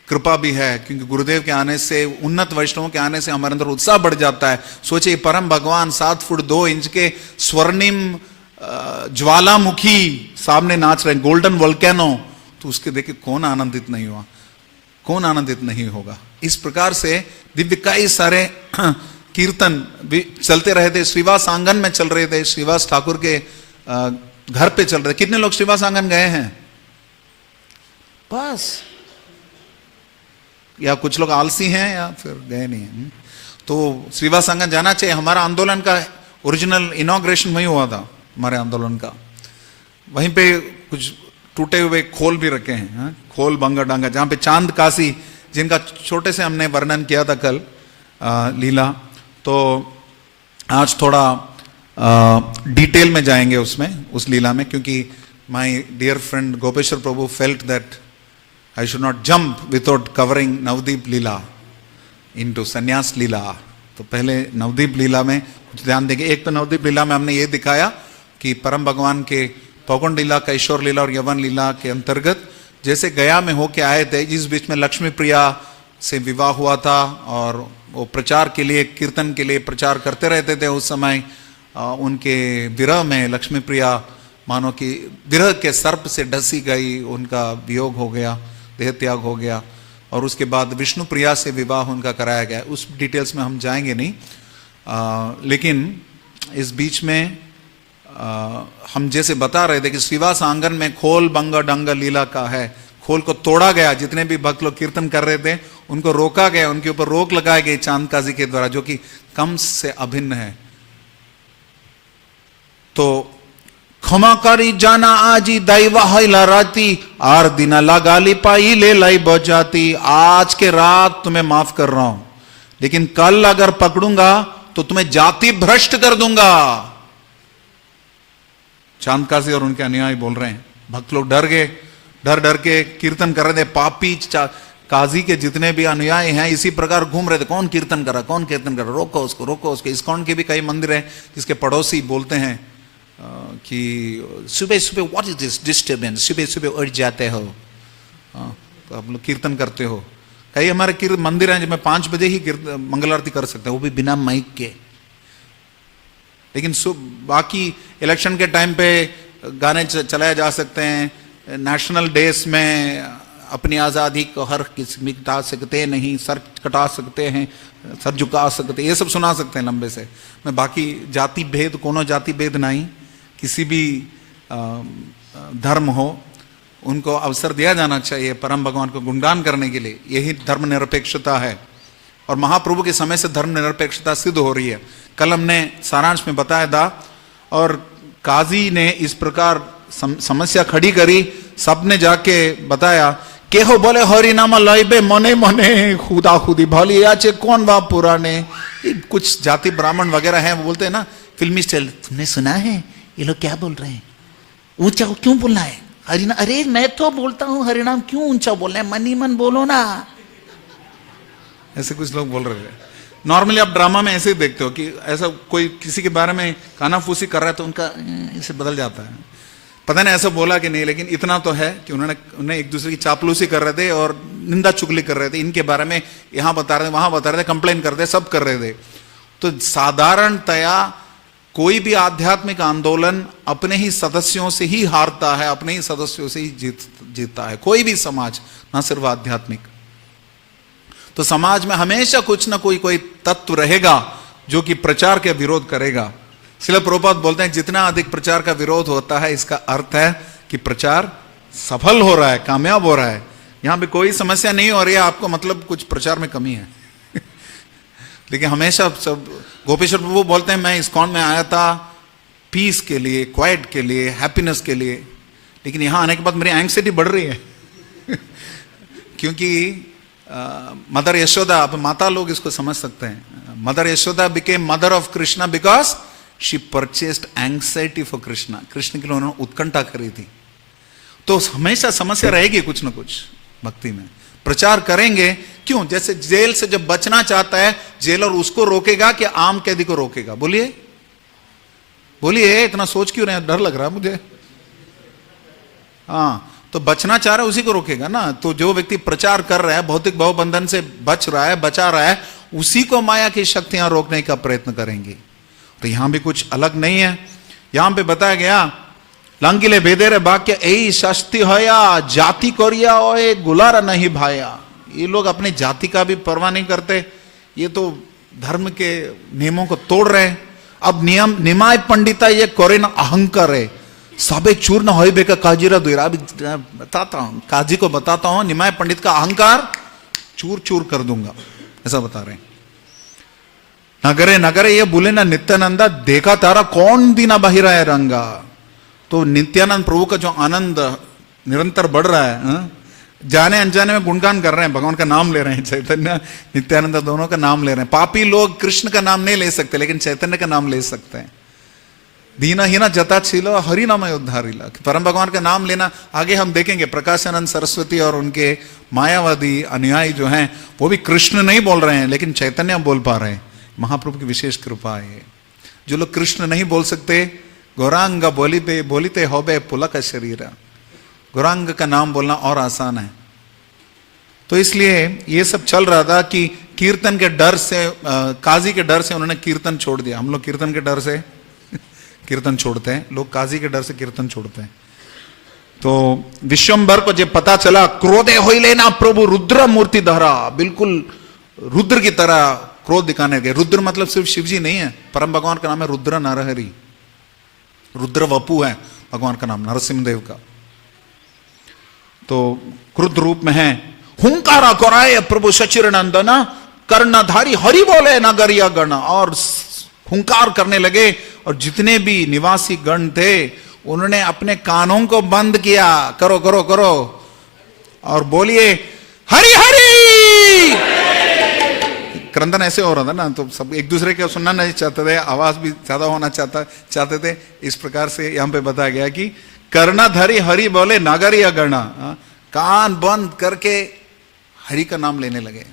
कृपा भी है, क्योंकि गुरुदेव के आने से, उन्नत वैष्णवों के आने से हमारे अंदर उत्साह बढ़ जाता है। सोचिए परम भगवान 7 फुट 2 इंच के स्वर्णिम ज्वालामुखी सामने नाच रहे हैं, गोल्डन वोल्केनो, तो उसके देख के कौन आनंदित नहीं हुआ, कौन आनंदित नहीं होगा। इस प्रकार से दिव्य कई सारे कीर्तन भी चलते रहे थे। श्रीवास आंगन में चल रहे थे, श्रीवास ठाकुर के घर पे चल रहे थे। कितने लोग श्रीवास आंगन गए हैं? बस, या कुछ लोग आलसी हैं या फिर गए नहीं हैं। तो श्रीवास आंगन जाना चाहिए। हमारा आंदोलन का ओरिजिनल इनॉग्रेशन वहीं हुआ था, हमारे आंदोलन का। वहीं पे कुछ टूटे हुए खोल भी रखे हैं, खोल बंगा डांगा, जहां पे चांद काशी, जिनका छोटे से हमने वर्णन किया था कल लीला। तो आज थोड़ा डिटेल में जाएंगे उसमें, उस लीला में, क्योंकि my dear friend Gopeshwar Prabhu felt that I should not jump without covering Navdeep Leela into Sannyas Leela. तो पहले नवदीप लीला में कुछ ध्यान देंगे। एक तो नवदीप लीला में हमने ये दिखाया कि परम भगवान के पौगंड लीला, कैशोर लीला और यवन लीला के अंतर्गत जैसे गया में होके आए थे, इस बीच में लक्ष्मी प्रिया से विवाह हुआ था और वो प्रचार के लिए, कीर्तन के लिए प्रचार करते रहते थे। उस समय उनके विरह में लक्ष्मी प्रिया मानो कि विरह के सर्प से डसी गई, उनका वियोग हो गया, देह त्याग हो गया और उसके बाद विष्णु प्रिया से विवाह उनका कराया गया। उस डिटेल्स में हम जाएंगे नहीं, लेकिन इस बीच में हम जैसे बता रहे थे कि श्रीवास आंगन में खोल बंग डंग लीला का है, खोल को तोड़ा गया। जितने भी भक्त लोग कीर्तन कर रहे थे उनको रोका गया, उनके ऊपर रोक लगाई गई चांद काजी के द्वारा, जो कि कंस से अभिन्न है। तो क्षमा करी जाना आजी दैवा हैला राती आर दिना लगाली पाई ले लाई बजाती। आज के रात तुम्हें माफ कर रहा हूं, लेकिन कल अगर पकड़ूंगा तो तुम्हें जाति भ्रष्ट कर दूंगा। चांदकाजी और उनके अनुयायी बोल रहे हैं। भक्त लोग डर गए, डर डर के कीर्तन कर रहे थे। पापी काजी के जितने भी अनुयायी हैं इसी प्रकार घूम रहे थे, कौन कीर्तन कर रहा, कौन कीर्तन कर रहा, रोको उसको, रोको उसको। इस्कॉन के भी कई मंदिर हैं जिसके पड़ोसी बोलते हैं कि सुबह सुबह व्हाट इज दिस डिस्टर्बेंस, सुबह सुबह उठ जाते हो, तो आप लोग कीर्तन करते हो। कई हमारे मंदिर हैं जिनमें 5 बजे ही मंगल आरती कर सकते हैं, वो भी बिना माइक के। लेकिन बाकी इलेक्शन के टाइम पे गाने चलाए जा सकते हैं, नेशनल डेज में अपनी आज़ादी को हर किसी मिटा सकते नहीं, सर कटा सकते हैं, सर झुका सकते, ये सब सुना सकते हैं लंबे से। मैं बाकी जाति भेद, कोनो जाति भेद नहीं, किसी भी धर्म हो उनको अवसर दिया जाना चाहिए परम भगवान को गुणगान करने के लिए। यही धर्म निरपेक्षता है और महाप्रभु के समय से धर्म निरपेक्षता सिद्ध हो रही है। कल हमने सारांश में बताया था और काजी ने इस प्रकार समस्या खड़ी करी, सबने जाके बताया के हो बोले हरि नाम लाइबे मने मने खुदा खुदी भली आचे कौन वा पुराने। कुछ जाति ब्राह्मण वगैरह हैं, वो बोलते हैं ना फिल्मी स्टाइल, तुमने सुना है ये लोग क्या बोल रहे हैं, ऊंचा क्यों बोलना है हरिनाम, अरे मैं तो बोलता हूं हरिनाम, क्यों ऊंचा बोलना है, मन ही मन बोलो ना। ऐसे कुछ लोग बोल रहे हैं। नॉर्मली आप ड्रामा में ऐसे ही देखते हो कि ऐसा कोई किसी के बारे में कानाफूसी कर रहा है तो उनका इसे बदल जाता है। पता नहीं ऐसा बोला कि नहीं, लेकिन इतना तो है कि उन्होंने एक दूसरे की चापलूसी कर रहे थे और निंदा चुगली कर रहे थे। इनके बारे में यहां बता रहे थे, वहां बता रहे थे, कंप्लेन कर रहे थे, सब कर रहे थे। तो साधारणतया कोई भी आध्यात्मिक आंदोलन अपने ही सदस्यों से ही हारता है, अपने ही सदस्यों से ही जीतता है। कोई भी समाज, ना सिर्फ आध्यात्मिक। तो समाज में हमेशा कुछ ना कोई तत्व रहेगा जो कि प्रचार के विरोध करेगा। श्रील प्रभुपाद बोलते हैं जितना अधिक प्रचार का विरोध होता है इसका अर्थ है कि प्रचार सफल हो रहा है, कामयाब हो रहा है। यहां पे कोई समस्या नहीं हो रही है आपको, मतलब कुछ प्रचार में कमी है। लेकिन हमेशा सब गोपेश्वर प्रभु बोलते हैं मैं इस्कॉन में आया था पीस के लिए, क्वाइट के लिए, हैप्पीनेस के लिए, लेकिन यहां आने के बाद मेरी एंग्जाइटी बढ़ रही है। क्योंकि मदर यशोदा, अब माता लोग इसको समझ सकते हैं, mother Yashoda became mother of Krishna because she purchased anxiety for Krishna. Krishna के लिए उन्होंने उत्कंठा करी थी। तो हमेशा समस्या रहेगी कुछ ना कुछ भक्ति में। प्रचार करेंगे क्यों? जैसे जेल से जब बचना चाहता है जेलर उसको रोकेगा कि आम कैदी को रोकेगा? बोलिए बोलिए, इतना सोच क्यों रहे, डर लग रहा है मुझे। हाँ, तो बचना चाह रहा है उसी को रोकेगा ना। तो जो व्यक्ति प्रचार कर रहा है, भौतिक बहुबंधन से बच रहा है, बचा रहा है, उसी को माया की शक्तियां रोकने का प्रयत्न करेंगी। तो यहां भी कुछ अलग नहीं है। यहां पे बताया गया लंगिले बेदेरे वाक्य यही शस्ति होया जाति कोरिया ओए गुलारा नहीं भाया। ये लोग अपनी जाति का भी परवाह नहीं करते, ये तो धर्म के नियमों को तोड़ रहे हैं। अब नियम निमाय पंडिता ये कोरे ना अहंकार है, सबे चूर न हो बेका काजीरा दुरा। बताता हूं, काजी को बताता हूं, निमाय पंडित का अहंकार चूर चूर कर दूंगा, ऐसा बता रहे हैं। नगरे नगरे ये बोले ना नित्यानंदा देखा तारा कौन दीना बहिरा है रंगा। तो नित्यानंद प्रभु का जो आनंद निरंतर बढ़ रहा है, जाने अनजाने में गुणगान कर रहे हैं, भगवान का नाम ले रहे हैं। चैतन्य नित्यानंद दोनों का नाम ले रहे हैं। पापी लोग कृष्ण का नाम नहीं ले सकते, लेकिन चैतन्य का नाम ले सकते हैं। दीना हीना जता छिलो हरि नाम उद्धारिला। परम भगवान का नाम लेना आगे हम देखेंगे। प्रकाशानंद सरस्वती और उनके मायावादी अनुयायी जो हैं वो भी कृष्ण नहीं बोल रहे हैं, लेकिन चैतन्य बोल पा रहे हैं। महाप्रभु की विशेष कृपा है। जो लोग कृष्ण नहीं बोल सकते, गौरांग बोलिते होबे पुलक शरीरा, गौरांग का नाम बोलना और आसान है। तो इसलिए ये सब चल रहा था कि कीर्तन के डर से, काजी के डर से उन्होंने कीर्तन छोड़ दिया। हम लोग कीर्तन के डर से कीर्तन छोड़ते हैं, लोग काजी के डर से कीर्तन छोड़ते हैं। तो विश्वम्भर को जब पता चला, क्रोधे हो लेना प्रभु रुद्र मूर्ति धरा, बिल्कुल रुद्र की तरह क्रोध दिखाने गए। रुद्र मतलब सिर्फ शिव जी नहीं है, परम भगवान का नाम है रुद्र नरहरि। रुद्र वपु है भगवान का नाम, नरसिंह देव का। तो क्रुद्ध रूप में है। हुंकारा कराए प्रभु सचिर नंदना, कर्णधारी हरि बोले नगरिया गण, और हुंकार करने लगे। और जितने भी निवासी गण थे उन्होंने अपने कानों को बंद किया, करो करो करो, और बोलिए हरि हरि। क्रंदन ऐसे हो रहा था ना, तो सब एक दूसरे को सुनना नहीं चाहते थे, आवाज भी ज्यादा होना चाहते थे। इस प्रकार से यहां पे बताया गया कि कर्णधारी हरि बोले नागरिया गणा, कान बंद करके हरि का नाम लेने लगे।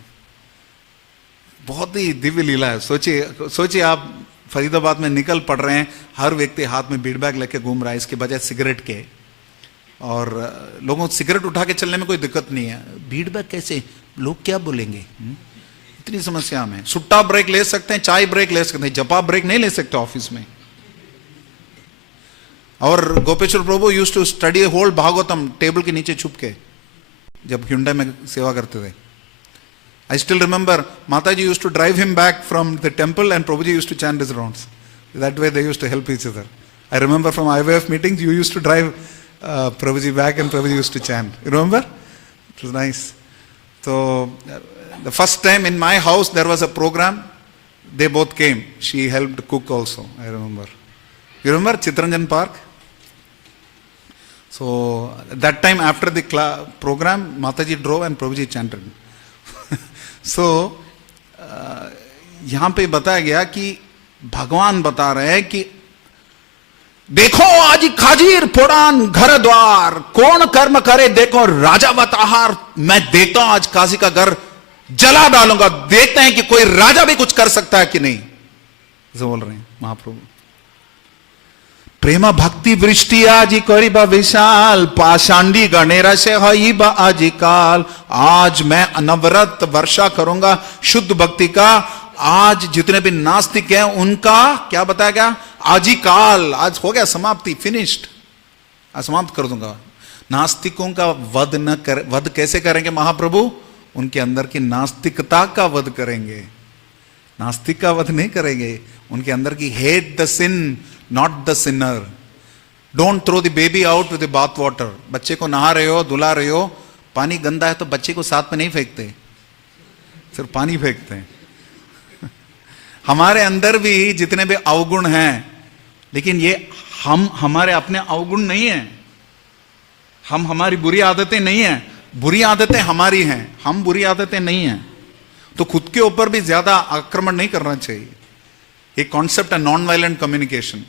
बहुत ही दिव्य लीला है। सोचिए आप फरीदाबाद में निकल पड़ रहे हैं, हर व्यक्ति हाथ में बीट बैग लेके घूम रहा है, इसके बजाय सिगरेट के। और लोगों को सिगरेट उठा के चलने में कोई दिक्कत नहीं है, बीट बैग कैसे, लोग क्या बोलेंगे, इतनी समस्या में। सुट्टा ब्रेक ले सकते हैं, चाय ब्रेक ले सकते हैं, जपा ब्रेक नहीं ले सकते ऑफिस में। और Gopeshwar Prabhu used to study whole Bhagavatam table के नीचे छुप के, जब हुंडई में सेवा करते थे। I still remember Mataji used to drive him back from the temple and Prabhuji used to chant his rounds. That way they used to help each other. I remember from IVF meetings you used to drive Prabhuji back and Prabhuji used to chant. You remember? It was nice. So the first time in my house there was a program, they both came. She helped cook also, I remember. You remember Chitranjan Park? So that time after the program, Mataji drove and Prabhuji chanted. So यहां पे बताया गया कि भगवान बता रहे हैं कि देखो आज खाजीर फोड़ान घर द्वार, कौन कर्म करे देखो राजावत आहार। मैं देखता हूं आज काशी का घर जला डालूंगा, देखते हैं कि कोई राजा भी कुछ कर सकता है कि नहीं, ऐसा बोल रहे हैं महाप्रभु। प्रेम भक्ति वृष्टि आजी करीबा विशाल, पाषांडी गणेरा से हईबा आजी काल। आज मैं अनवरत वर्षा करूंगा शुद्ध भक्ति का। आज जितने भी नास्तिक हैं उनका क्या बताया गया, आजी काल, आज हो गया समाप्ति, फिनिश्ड, आज समाप्त कर दूंगा। नास्तिकों का वध कैसे करेंगे महाप्रभु? उनके अंदर की नास्तिकता का वध करेंगे, नास्तिक का वध नहीं करेंगे। उनके अंदर की hate the sin not the sinner. Don't throw the baby out with the bath water. बच्चे को नहा रहे हो, धुला रहे हो, पानी गंदा है तो बच्चे को साथ में नहीं फेंकते, सिर्फ पानी फेंकते हैं। हमारे अंदर भी जितने भी अवगुण हैं, लेकिन ये हमारे अपने अवगुण नहीं है, हमारी बुरी आदतें नहीं है, बुरी आदतें हमारी हैं, हम बुरी आदतें नहीं हैं। तो खुद के ऊपर भी ज्यादा आक्रमण नहीं करना चाहिए। एक कॉन्सेप्ट है नॉन वायलेंट कम्युनिकेशन।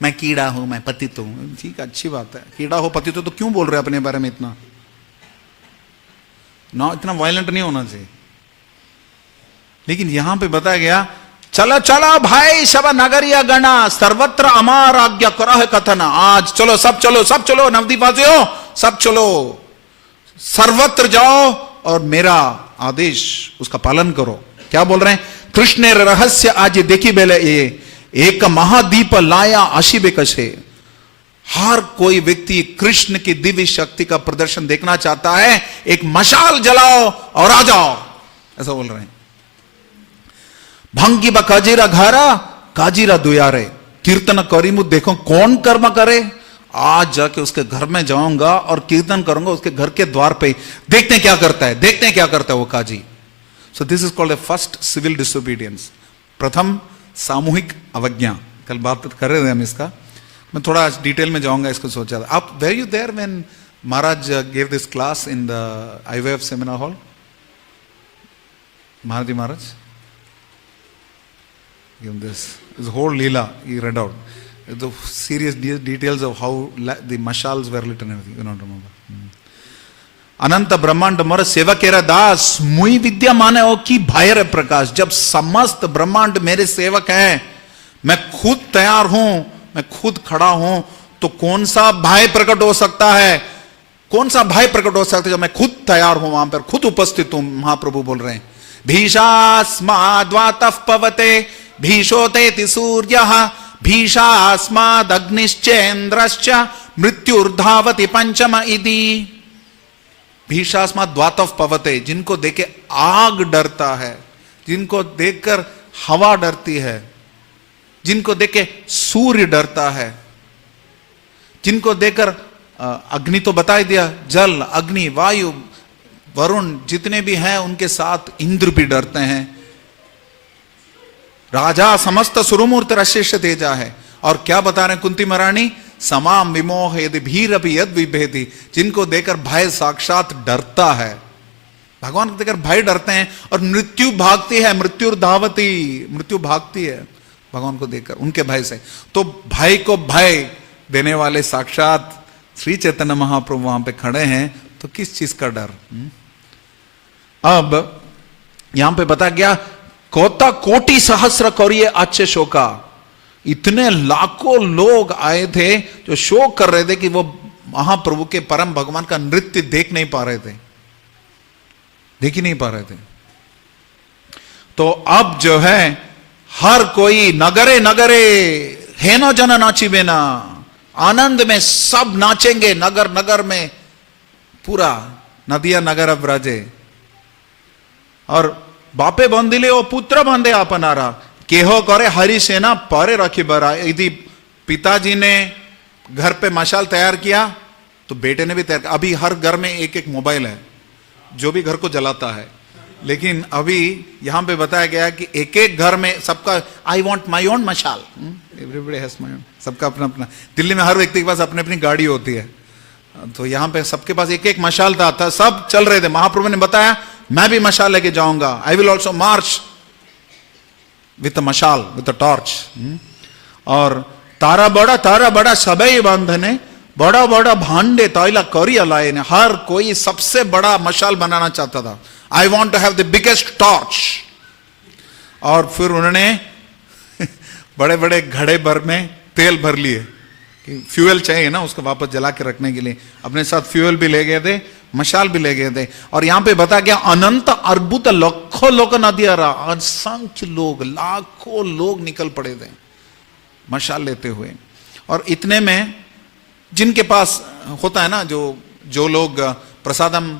मैं कीड़ा हूं, मैं पतित हूं, ठीक है, अच्छी बात है, कीड़ा हो पतित हो तो क्यों बोल रहे हैं अपने बारे में इतना ना, इतना वायलेंट नहीं होना चाहिए। लेकिन यहां पे बताया गया, चलो चलो भाई सब नगरिया गणा, सर्वत्र अमार आज्ञा करा है कथन। आज चलो, सब चलो, सब चलो, नवदीपवासियों सब चलो, सर्वत्र जाओ और मेरा आदेश उसका पालन करो। क्या बोल रहे हैं? कृष्ण रहस्य आज देखी बेले ये एक महादीप लाया आशिबे कशे। हर कोई व्यक्ति कृष्ण की दिव्य शक्ति का प्रदर्शन देखना चाहता है। एक मशाल जलाओ और आ जाओ, ऐसा बोल रहे हैं। भंगी ब काजीरा घारा काजीरा दुयारे, कीर्तन करीमु देखो कौन कर्म करे। आज जाके उसके घर में जाऊंगा और कीर्तन करूंगा उसके घर के द्वार पे, देखते हैं क्या करता है, देखते हैं क्या करता है वो काजी। So this is called the first civil disobedience, प्रथम सामूहिक अवज्ञा। कल बात कर रहे थे हम इसका, मैं थोड़ा डिटेल में जाऊंगा इसको सोचा था। आप were you there when Maharaj gave this class in the IVF seminar hall? Maharji Maharaj, give this whole Leela he read out. the serious details of how the mashals were lit and everything, you don't remember. अनंत ब्रह्मांड मोर सेवकेरा दास मुई विद्या माने हो कि भैर प्रकाश। जब समस्त ब्रह्मांड मेरे सेवक हैं, मैं खुद तैयार हूं, मैं खुद खड़ा हूं, तो कौन सा भय प्रकट हो सकता है? कौन सा भय प्रकट हो सकता है जब मैं खुद तैयार हूं, वहां पर खुद उपस्थित हूं? महाप्रभु बोल रहे हैं, भीषास्माद्वातः पवते भीषोतेति सूर्यः भीषास्मादग्निश्चेन्द्रश्च मृत्युर्धावति पंचम इति। भीषास्माद द्वातः पवते, जिनको देखे आग डरता है, जिनको देखकर हवा डरती है, जिनको देखे सूर्य डरता है, जिनको देखकर अग्नि तो बता ही दिया, जल अग्नि वायु वरुण जितने भी हैं उनके साथ इंद्र भी डरते हैं। राजा समस्त सुरमूर्ति रशेष तेजा है। और क्या बता रहे हैं कुंती महारानी? समाम विमोह यदि भीर अभी यद विभेदी, जिनको देखकर भय साक्षात डरता है, भगवान को देखकर भय डरते हैं। और मृत्यु भागती है, मृत्यु धावती, मृत्यु भागती है भगवान को देखकर उनके भय से। तो भय को भय देने वाले साक्षात श्री चैतन्य महाप्रभु वहां पे खड़े हैं, तो किस चीज का डर? अब यहां पे बता गया कोता कोटि सहस्र कौरिये अच्छे शोका। इतने लाखों लोग आए थे जो शोक कर रहे थे कि वो महाप्रभु के परम भगवान का नृत्य देख नहीं पा रहे थे, देख ही नहीं पा रहे थे। तो अब जो है हर कोई नगरे नगरे हेनो जन नाची बेना, आनंद में सब नाचेंगे, नगर नगर में पूरा नदिया नगर अब राजे। और बापे बंदिले ओ पुत्र बंदे अपनारा, केहो करे हरि सेना परे रखी बरा। यदि पिताजी ने घर पे मशाल तैयार किया तो बेटे ने भी तैयार किया। अभी हर घर में एक एक मोबाइल है जो भी घर को जलाता है, लेकिन अभी यहां पे बताया गया कि एक एक घर में सबका आई वॉन्ट माई ओन मशाल, एवरीबॉडी हैज माई ओन, सबका अपना अपना। दिल्ली में हर व्यक्ति के पास अपनी अपनी गाड़ी होती है, तो यहां पे सबके पास एक एक मशाल था, सब चल रहे थे। महाप्रभु ने बताया मैं भी मशाल लेके जाऊंगा, I will also March with मशाल विथ टॉर्च। और तारा बड़ा सबई बंधने बड़ा बड़ा भांडे तैला करिया लाए ने। हर कोई सबसे बड़ा मशाल बनाना चाहता था, I want to have the biggest torch. और फिर उन्होंने बड़े बड़े घड़े भर में तेल भर लिए, कि फ्यूल चाहिए ना उसको वापस जला के रखने के लिए। अपने साथ फ्यूल भी ले गए थे, मशाल भी ले गए थे। और यहां पे बता गया अनंत अर्बुत लाखों लोग नदिया रहा, असंख्य लोग, लाखों लोग निकल पड़े थे मशाल लेते हुए। और इतने में जिनके पास होता है ना, जो लोग प्रसादम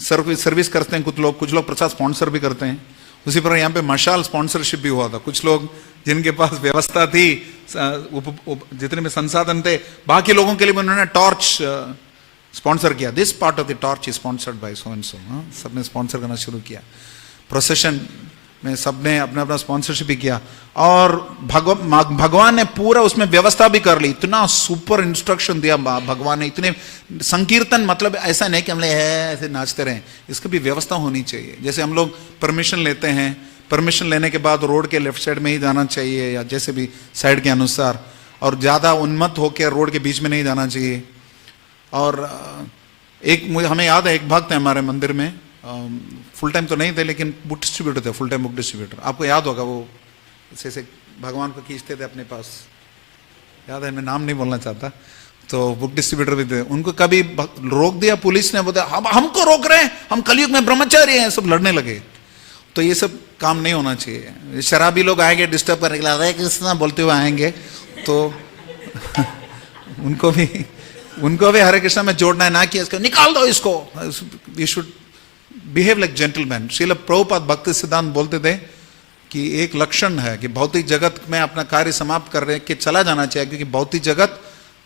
सर्विस करते हैं, कुछ लोग प्रसाद स्पॉन्सर भी करते हैं। उसी पर यहाँ पे मशाल स्पॉन्सरशिप भी हुआ था। कुछ लोग जिनके पास व्यवस्था थी, जितने में संसाधन थे, बाकी लोगों के लिए उन्होंने टॉर्च स्पॉन्सर किया। This part of the torch is sponsored by so and so. सबने स्पॉन्सर करना शुरू किया। प्रोसेशन में सबने अपना अपना स्पॉन्सरशिप भी किया। और भगवान ने पूरा उसमें व्यवस्था भी कर ली। इतना सुपर इंस्ट्रक्शन दिया भगवान ने, इतने संकीर्तन, मतलब ऐसा नहीं कि हम ऐसे नाचते रहें, इसकी भी व्यवस्था होनी चाहिए। जैसे हम लोग परमिशन लेते हैं, परमिशन लेने के बाद रोड के लेफ्ट साइड में ही जाना चाहिए, या जैसे भी साइड के अनुसार, और ज़्यादा उन्मत्त होकर रोड के बीच में नहीं जाना चाहिए। और हमें याद है, एक भक्त है हमारे मंदिर में, फुल टाइम तो नहीं थे लेकिन बुक डिस्ट्रीब्यूटर थे, फुल टाइम बुक डिस्ट्रीब्यूटर। आपको याद होगा, वो ऐसे भगवान को खींचते थे अपने पास, याद है, मैं नाम नहीं बोलना चाहता। तो बुक डिस्ट्रीब्यूटर भी थे। उनको कभी रोक दिया पुलिस ने, बोलते हमको रोक रहे हैं, हम कलयुग में ब्रह्मचारी हैं, सब लड़ने लगे। तो ये सब काम नहीं होना चाहिए। शराबी लोग आएंगे डिस्टर्ब करने के लिए, हरे कृष्णा बोलते हुए आएंगे, तो उनको भी हरे कृष्णा में जोड़ना है, ना कि इसको निकाल दो इसको। You should behave like gentleman. Srila Prabhupada भक्ति सिद्धांत बोलते थे कि एक लक्षण है कि भौतिक जगत में अपना कार्य समाप्त कर रहे कि चला जाना चाहिए, क्योंकि भौतिक जगत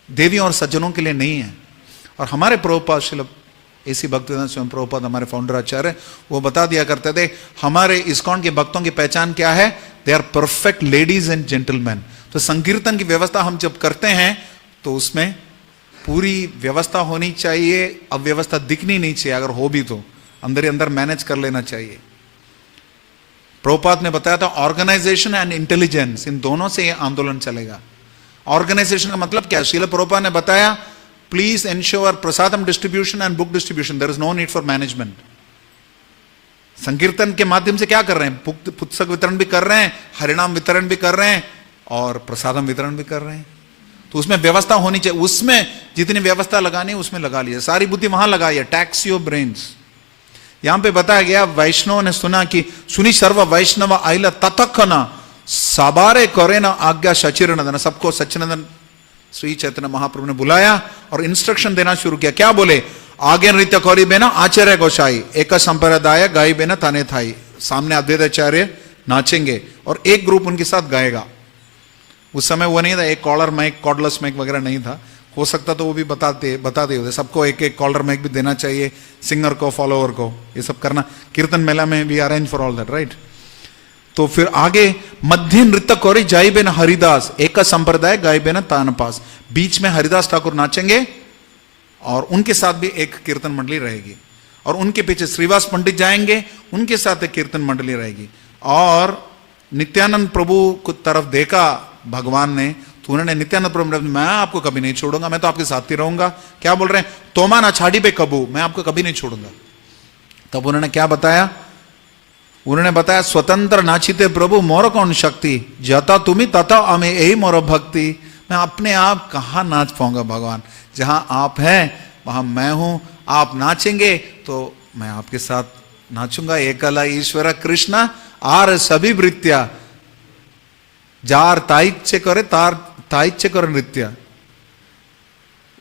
देवियों और सज्जनों के लिए नहीं है। और हमारे प्रभुपाद श्रील ऐसी भक्तिवेदांत स्वयं प्रभुपाद, हमारे फाउंडर आचार्य, वो बता दिया करते थे हमारे इस्कॉन के भक्तों की पहचान क्या है, they are perfect ladies and gentleman. तो संकीर्तन की व्यवस्था हम जब करते हैं तो उसमें पूरी व्यवस्था होनी चाहिए, अव्यवस्था दिखनी नहीं चाहिए। अगर हो भी तो अंदर ही अंदर मैनेज कर लेना चाहिए। प्रभुपाद ने बताया था ऑर्गेनाइजेशन एंड इंटेलिजेंस, इन दोनों से ये आंदोलन चलेगा। ऑर्गेनाइजेशन का मतलब क्या है? श्रील प्रभुपाद ने बताया, please ensure prasadam distribution and book distribution, there is no need for management. संकीर्तन के माध्यम से क्या कर रहे हैं? पुस्तक वितरण भी कर रहे हैं, हरिनाम वितरण भी कर रहे हैं और प्रसादम वितरण भी कर रहे हैं। तो उसमें व्यवस्था होनी चाहिए, उसमें जितनी व्यवस्था लगानी है उसमें लगा लीजिए, सारी बुद्धि वहां लगाइए, टैक्स योर ब्रेन्स। यहां पे बताया गया, वैष्णव ने सुना कि सुनी सर्व वैष्णव आइला ततखना साबारे करे ना आज्ञा सचिरनंदन, सबको सच्चिनंदन श्री चैतन्य महाप्रभु ने बुलाया और इंस्ट्रक्शन देना शुरू किया। क्या बोले? आगे नृत्य करी बेना आचार्य गोसाई, एक संप्रदाय गाई बेना ताने थाई। सामने अद्वैत आचार्य नाचेंगे और एक ग्रुप उनके साथ गाएगा। उस समय वो नहीं था, एक कॉलर माइक, कॉर्डलेस माइक वगैरह नहीं था, हो सकता तो वो भी बताते होते, सबको एक एक कॉलर माइक भी देना चाहिए, सिंगर को, फॉलोअर को, ये सब करना। कीर्तन मेला में भी arrange for all that, right. तो फिर आगे मध्य नृत्य करी जाई बेन हरिदास, एक संप्रदाय गाय बेन तानपास, बीच में हरिदास ठाकुर नाचेंगे और उनके साथ भी एक कीर्तन मंडली रहेगी और उनके पीछे श्रीवास पंडित जाएंगे, उनके साथ एक कीर्तन मंडली रहेगी। और नित्यानंद प्रभु को तरफ देखा भगवान ने, तो उन्होंने नित्यानंद प्रभु ने, मैं आपको कभी नहीं छोड़ूंगा, मैं तो आपके साथ ही रहूंगा। क्या बोल रहे हैं? तोमा ना छाड़ी पे कबू, मैं आपको कभी नहीं छोड़ूंगा। तब उन्होंने क्या बताया? उन्होंने बताया, स्वतंत्र नाचिते प्रभु मोर कौन शक्ति, जता तुम्हें तथा हमें यही मोर भक्ति। मैं अपने आप कहाँ नाच पाऊंगा भगवान, जहां आप हैं वहां मैं हूं। आप नाचेंगे तो मैं आपके साथ नाचूंगा। एकला ईश्वर कृष्ण आर सभी वृत्तिया, जार ताइच्छे करे तार ताइच्छे करे नृत्य।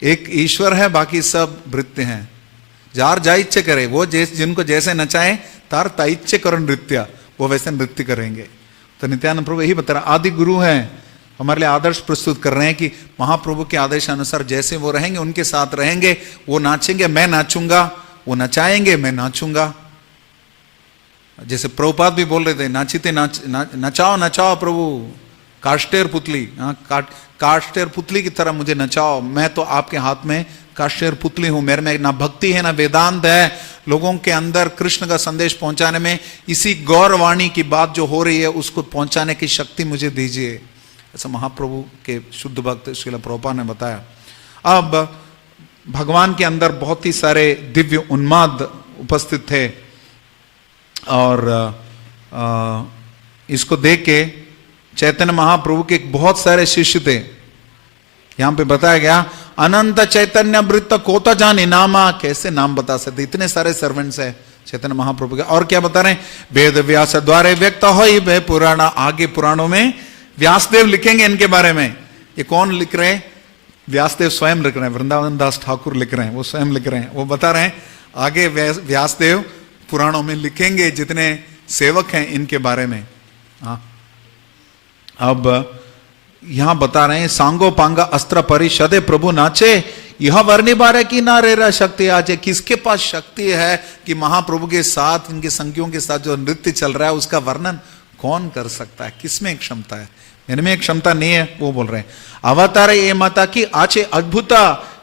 एक ईश्वर है, बाकी सब वृत्ति हैं। जार जाइच्छे करे, वो जिनको जैसे नचाए, तार ताइच्छे करे नृत्य, वो वैसे नृत्य करेंगे। तो नित्यानंद प्रभु यही बता रहा, आदि गुरु हैं, हमारे लिए आदर्श प्रस्तुत कर रहे हैं कि महाप्रभु के आदेश अनुसार जैसे वो रहेंगे, उनके साथ रहेंगे। वो नाचेंगे, मैं नाचूंगा, वो नचाएंगे, मैं नाचूंगा। जैसे प्रभुपाद भी बोल रहे थे, नाचीते नचाओ नचाओ प्रभु, काष्टेर पुतली, काष्टेर पुतली की तरह मुझे नचाओ। मैं तो आपके हाथ में काष्टेर पुतली हूं, मेरे में ना भक्ति है ना वेदांत है। लोगों के अंदर कृष्ण का संदेश पहुंचाने में इसी गौरवाणी की बात जो हो रही है उसको पहुंचाने की शक्ति मुझे दीजिए, ऐसा महाप्रभु के शुद्ध भक्त श्रील प्रभुपाद ने बताया। अब भगवान के अंदर बहुत ही सारे दिव्य उन्माद उपस्थित थे और इसको देख के चैतन्य महाप्रभु के बहुत सारे शिष्य थे। यहां पे बताया गया, अनंत चैतन्य वृत्त कोता जाने नामा, कैसे नाम बता सकते, इतने सारे सर्वेंट्स है चैतन्य महाप्रभु के। और क्या बता रहे हैं? वेद व्यास द्वारे व्यक्त हो पुराणा, आगे पुराणों में व्यासदेव लिखेंगे इनके बारे में। ये कौन लिख रहे हैं? व्यासदेव स्वयं लिख रहे हैं, वृंदावन दास ठाकुर लिख रहे हैं, वो स्वयं लिख रहे हैं। वो बता रहे हैं आगे व्यासदेव पुराणों में लिखेंगे, जितने सेवक हैं इनके बारे में। हाँ, अब यहां बता रहे हैं, सांगो पांगा अस्त्र परिषदे प्रभु नाचे, यह वर्णी बारे की ना रे शक्ति आजे। किसके पास शक्ति है कि महाप्रभु के साथ, इनके संगियों के साथ जो नृत्य चल रहा है उसका वर्णन कौन कर सकता है? किसमें क्षमता है? मेरे में क्षमता नहीं है, वो बोल रहे हैं। अवतार ये माता की आचे अद्भुता,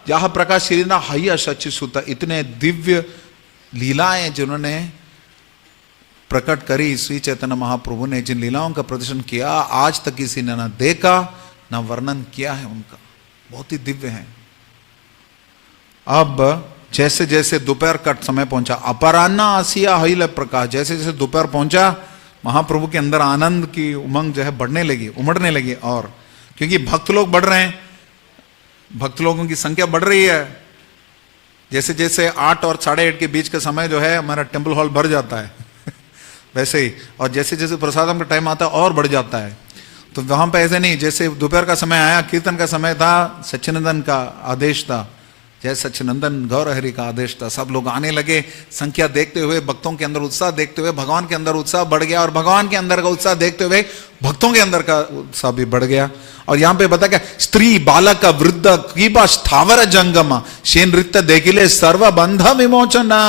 यह प्रकाश श्रीना हया सच्ची सुता। इतने दिव्य लीलाएं जिन्होंने प्रकट करी श्री चैतन्य महाप्रभु ने, जिन लीलाओं का प्रदर्शन किया, आज तक किसी ने ना देखा ना वर्णन किया है उनका, बहुत ही दिव्य है। अब जैसे जैसे दोपहर का समय पहुंचा, अपराह्न आसिया हईल प्रकाश, जैसे जैसे दोपहर पहुंचा, महाप्रभु के अंदर आनंद की उमंग जो है बढ़ने लगी, उमड़ने लगी। और क्योंकि भक्त लोग बढ़ रहे हैं, भक्त लोगों की संख्या बढ़ रही है। जैसे जैसे 8 और 8:30 के बीच का समय जो है हमारा टेम्पल हॉल भर जाता है वैसे ही, और जैसे जैसे प्रसादम का टाइम आता है और बढ़ जाता है। तो वहां पे ऐसे नहीं, जैसे दोपहर का समय आया, कीर्तन का समय था, सच्चिनंदन का आदेश था, जय सच्चिनंदन गौर हरि का आदेश था, सब लोग आने लगे। संख्या देखते हुए, भक्तों के अंदर उत्साह देखते हुए भगवान के अंदर उत्साह बढ़ गया, और भगवान के अंदर का उत्साह देखते हुए भक्तों के अंदर का उत्साह भी बढ़ गया। और यहां पे बता क्या, स्त्री बालक वृद्ध कीबा स्थावर जंगम शे नृत्य देखिले सर्व बंध विमोचना।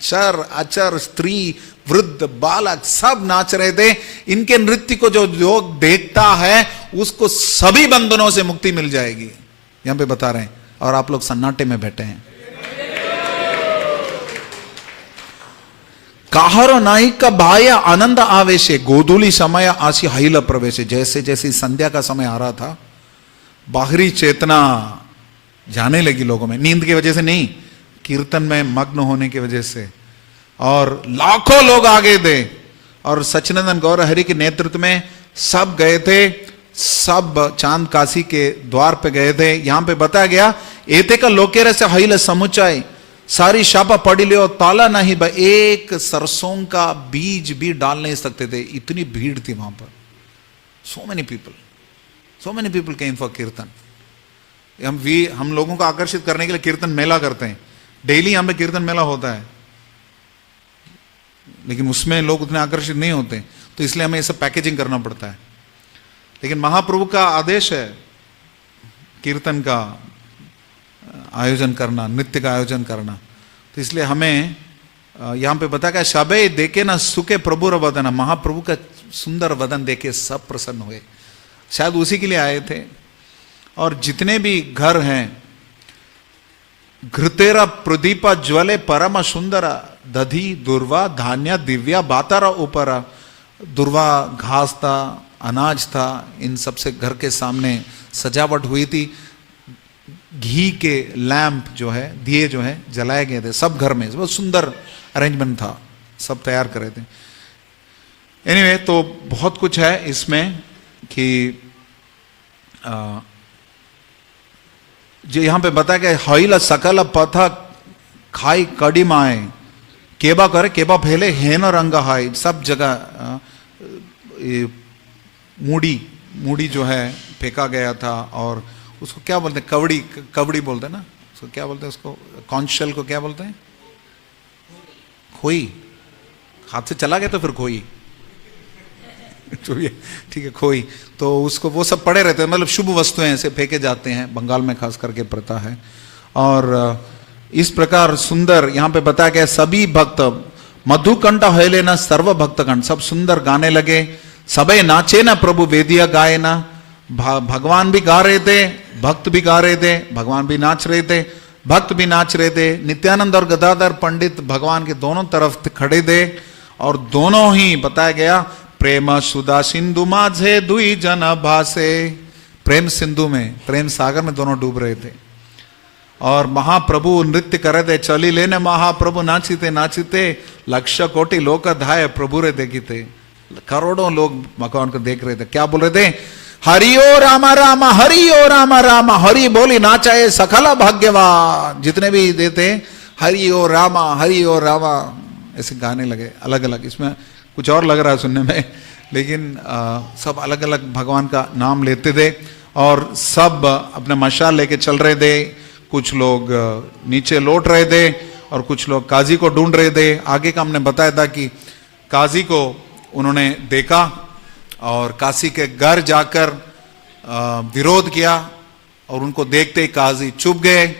चर अचर, स्त्री, वृद्ध, बालक सब नाच रहे थे। इनके नृत्य को जो लोग देखता है उसको सभी बंधनों से मुक्ति मिल जाएगी, यहां पे बता रहे हैं। और आप लोग सन्नाटे में बैठे हैं। काहरो नायक का भाया आनंद आवेशे गोधूली समय आसी हईल प्रवेश। जैसे जैसे संध्या का समय आ रहा था, बाहरी चेतना जाने लगी लोगों में, नींद की वजह से नहीं, कीर्तन में मग्न होने की वजह से। और लाखों लोग आगे थे और सच्चिदानंद गौर हरि के नेतृत्व में सब गए थे, सब चांद काशी के द्वार पे गए थे। यहां पे बताया गया एते का लोकेर से हईल समुचाई सारी शापा पड़ी लियो ताला नहीं बा, एक सरसों का बीज भी डाल नहीं सकते थे, इतनी भीड़ थी वहां पर। So many people came for कीर्तन। हम लोगों को आकर्षित करने के लिए कीर्तन मेला करते हैं, डेली यहां पे कीर्तन मेला होता है, लेकिन उसमें लोग उतने आकर्षित नहीं होते, तो इसलिए हमें ये सब पैकेजिंग करना पड़ता है। लेकिन महाप्रभु का आदेश है कीर्तन का आयोजन करना, नृत्य का आयोजन करना, तो इसलिए हमें यहां पे बता क्या, शबे देखे ना सुखे प्रभु र वदन, महाप्रभु का सुंदर वदन देखे सब प्रसन्न हुए, शायद उसी के लिए आए थे। और जितने भी घर हैं, घृतेरा प्रदीपा ज्वले परम सुंदरा दधी दुर्वा धान्य दिव्या बातारा ऊपरा, दुर्वा घास था, अनाज था, इन सबसे घर के सामने सजावट हुई थी। घी के लैंप जो है, दिए जो है जलाए गए थे सब घर में, बहुत सुंदर अरेंजमेंट था, सब तैयार करे थे। एनीवे तो बहुत कुछ है इसमें कि जो यहां पे बताया गया, हईल सकल पथ खाई कड़ी माए केबा करे केबा फैले हेन रंग हाई, सब जगह मूड़ी जो है फेंका गया था। और उसको क्या बोलते हैं, कवड़ी बोलते हैं ना, उसको क्या बोलते हैं, उसको कॉन्शल को क्या बोलते हैं, खोई, हाथ से चला गया तो फिर खोई ठीक है, खोई, तो उसको वो सब पड़े रहते हैं, मतलब शुभ वस्तुएं ऐसे फेंके जाते हैं, बंगाल में खास करके प्रथा है। और इस प्रकार सुंदर यहां पे बताया गया, सभी भक्त मधुकंठ हयले ना सर्व भक्तगण, सब सुंदर गाने लगे, सबे नाचे ना प्रभु वेदिया गाए ना, भगवान भी गा रहे थे, भक्त भी गा रहे थे, भगवान भी नाच रहे थे, भक्त भी नाच रहे थे। नित्यानंद और गदाधर पंडित भगवान के दोनों तरफ खड़े थे, और दोनों ही बताया गया प्रेम सुधा सिंधु माझे दुई जन भासे, प्रेम सिंधु में, प्रेम सागर में दोनों डूब रहे थे। और महाप्रभु नृत्य कर रहे थे, चली लेने महाप्रभु नाचीते नाचीते, लक्ष कोटि लोक धाय प्रभु रे देखीते, करोड़ों लोग भगवान को देख रहे थे। क्या बोल रहे थे, हरिओ रामा रामा हरिओ रामा रामा, हरि बोली नाचाए सकल भाग्यवान, जितने भी देते हरिओ रामा ऐसे गाने लगे अलग अलग। इसमें कुछ और लग रहा है सुनने में, लेकिन सब अलग अलग भगवान का नाम लेते थे, और सब अपने मशाल लेके चल रहे थे। कुछ लोग नीचे लौट रहे थे और कुछ लोग काजी को ढूंढ रहे थे। आगे का हमने बताया था कि काजी को उन्होंने देखा और काशी के घर जाकर विरोध किया, और उनको देखते ही काजी चुप गए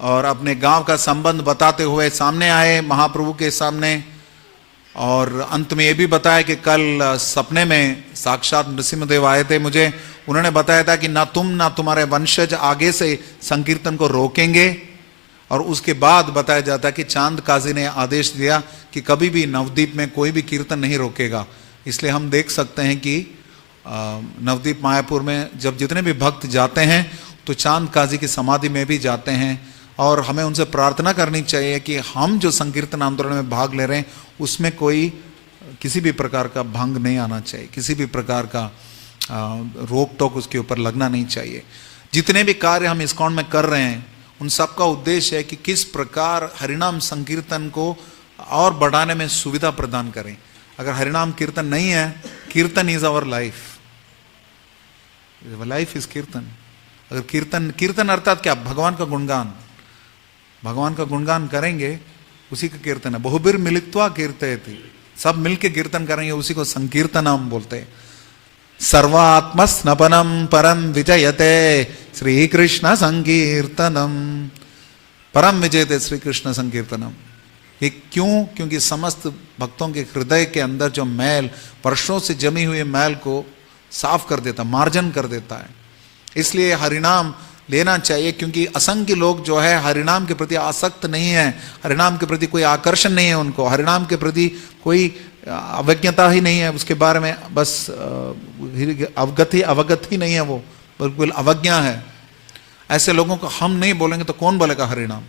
और अपने गांव का संबंध बताते हुए सामने आए महाप्रभु के सामने। और अंत में ये भी बताया कि कल सपने में साक्षात नृसिंहदेव आए थे मुझे, उन्होंने बताया था कि ना तुम ना तुम्हारे वंशज आगे से संकीर्तन को रोकेंगे। और उसके बाद बताया जाता है कि चांद काजी ने आदेश दिया कि कभी भी नवद्वीप में कोई भी कीर्तन नहीं रोकेगा। इसलिए हम देख सकते हैं कि नवद्वीप मायापुर में जब जितने भी भक्त जाते हैं तो चांद काजी की समाधि में भी जाते हैं, और हमें उनसे प्रार्थना करनी चाहिए कि हम जो संकीर्तन आंदोलन में भाग ले रहे हैं उसमें कोई किसी भी प्रकार का भंग नहीं आना चाहिए, किसी भी प्रकार का रोक टोक उसके ऊपर लगना नहीं चाहिए। जितने भी कार्य हम इस्कॉन में कर रहे हैं उन सब का उद्देश्य है कि किस प्रकार हरिनाम संकीर्तन को और बढ़ाने में सुविधा प्रदान करें। अगर हरिनाम कीर्तन नहीं है, kirtan is our life, life is kirtan. अगर कीर्तन अर्थात क्या, भगवान का गुणगान, भगवान का गुणगान करेंगे उसी का कीर्तन है। बहुबीर मिलित्वा कीर्तयति, सब मिलके कीर्तन करेंगे उसी को संकीर्तनम बोलते हैं। सर्वात्म स्नपनम परम विजयते श्री कृष्ण संकीर्तनम, परम विजयते श्री कृष्ण संकीर्तनम। ये क्यों? क्योंकि समस्त भक्तों के हृदय के अंदर जो मैल, वर्षों से जमी हुई मैल को साफ कर देता, मार्जन कर देता है। इसलिए हरिनाम लेना चाहिए, क्योंकि असंख्य लोग जो है हरिनाम के प्रति आसक्त नहीं है, हरिनाम के प्रति कोई आकर्षण नहीं है उनको, हरिनाम के प्रति कोई अवज्ञता ही नहीं है, उसके बारे में बस अवगत ही नहीं है वो, बिल्कुल अवज्ञा है। ऐसे लोगों को हम नहीं बोलेंगे तो कौन बोलेगा हरि नाम।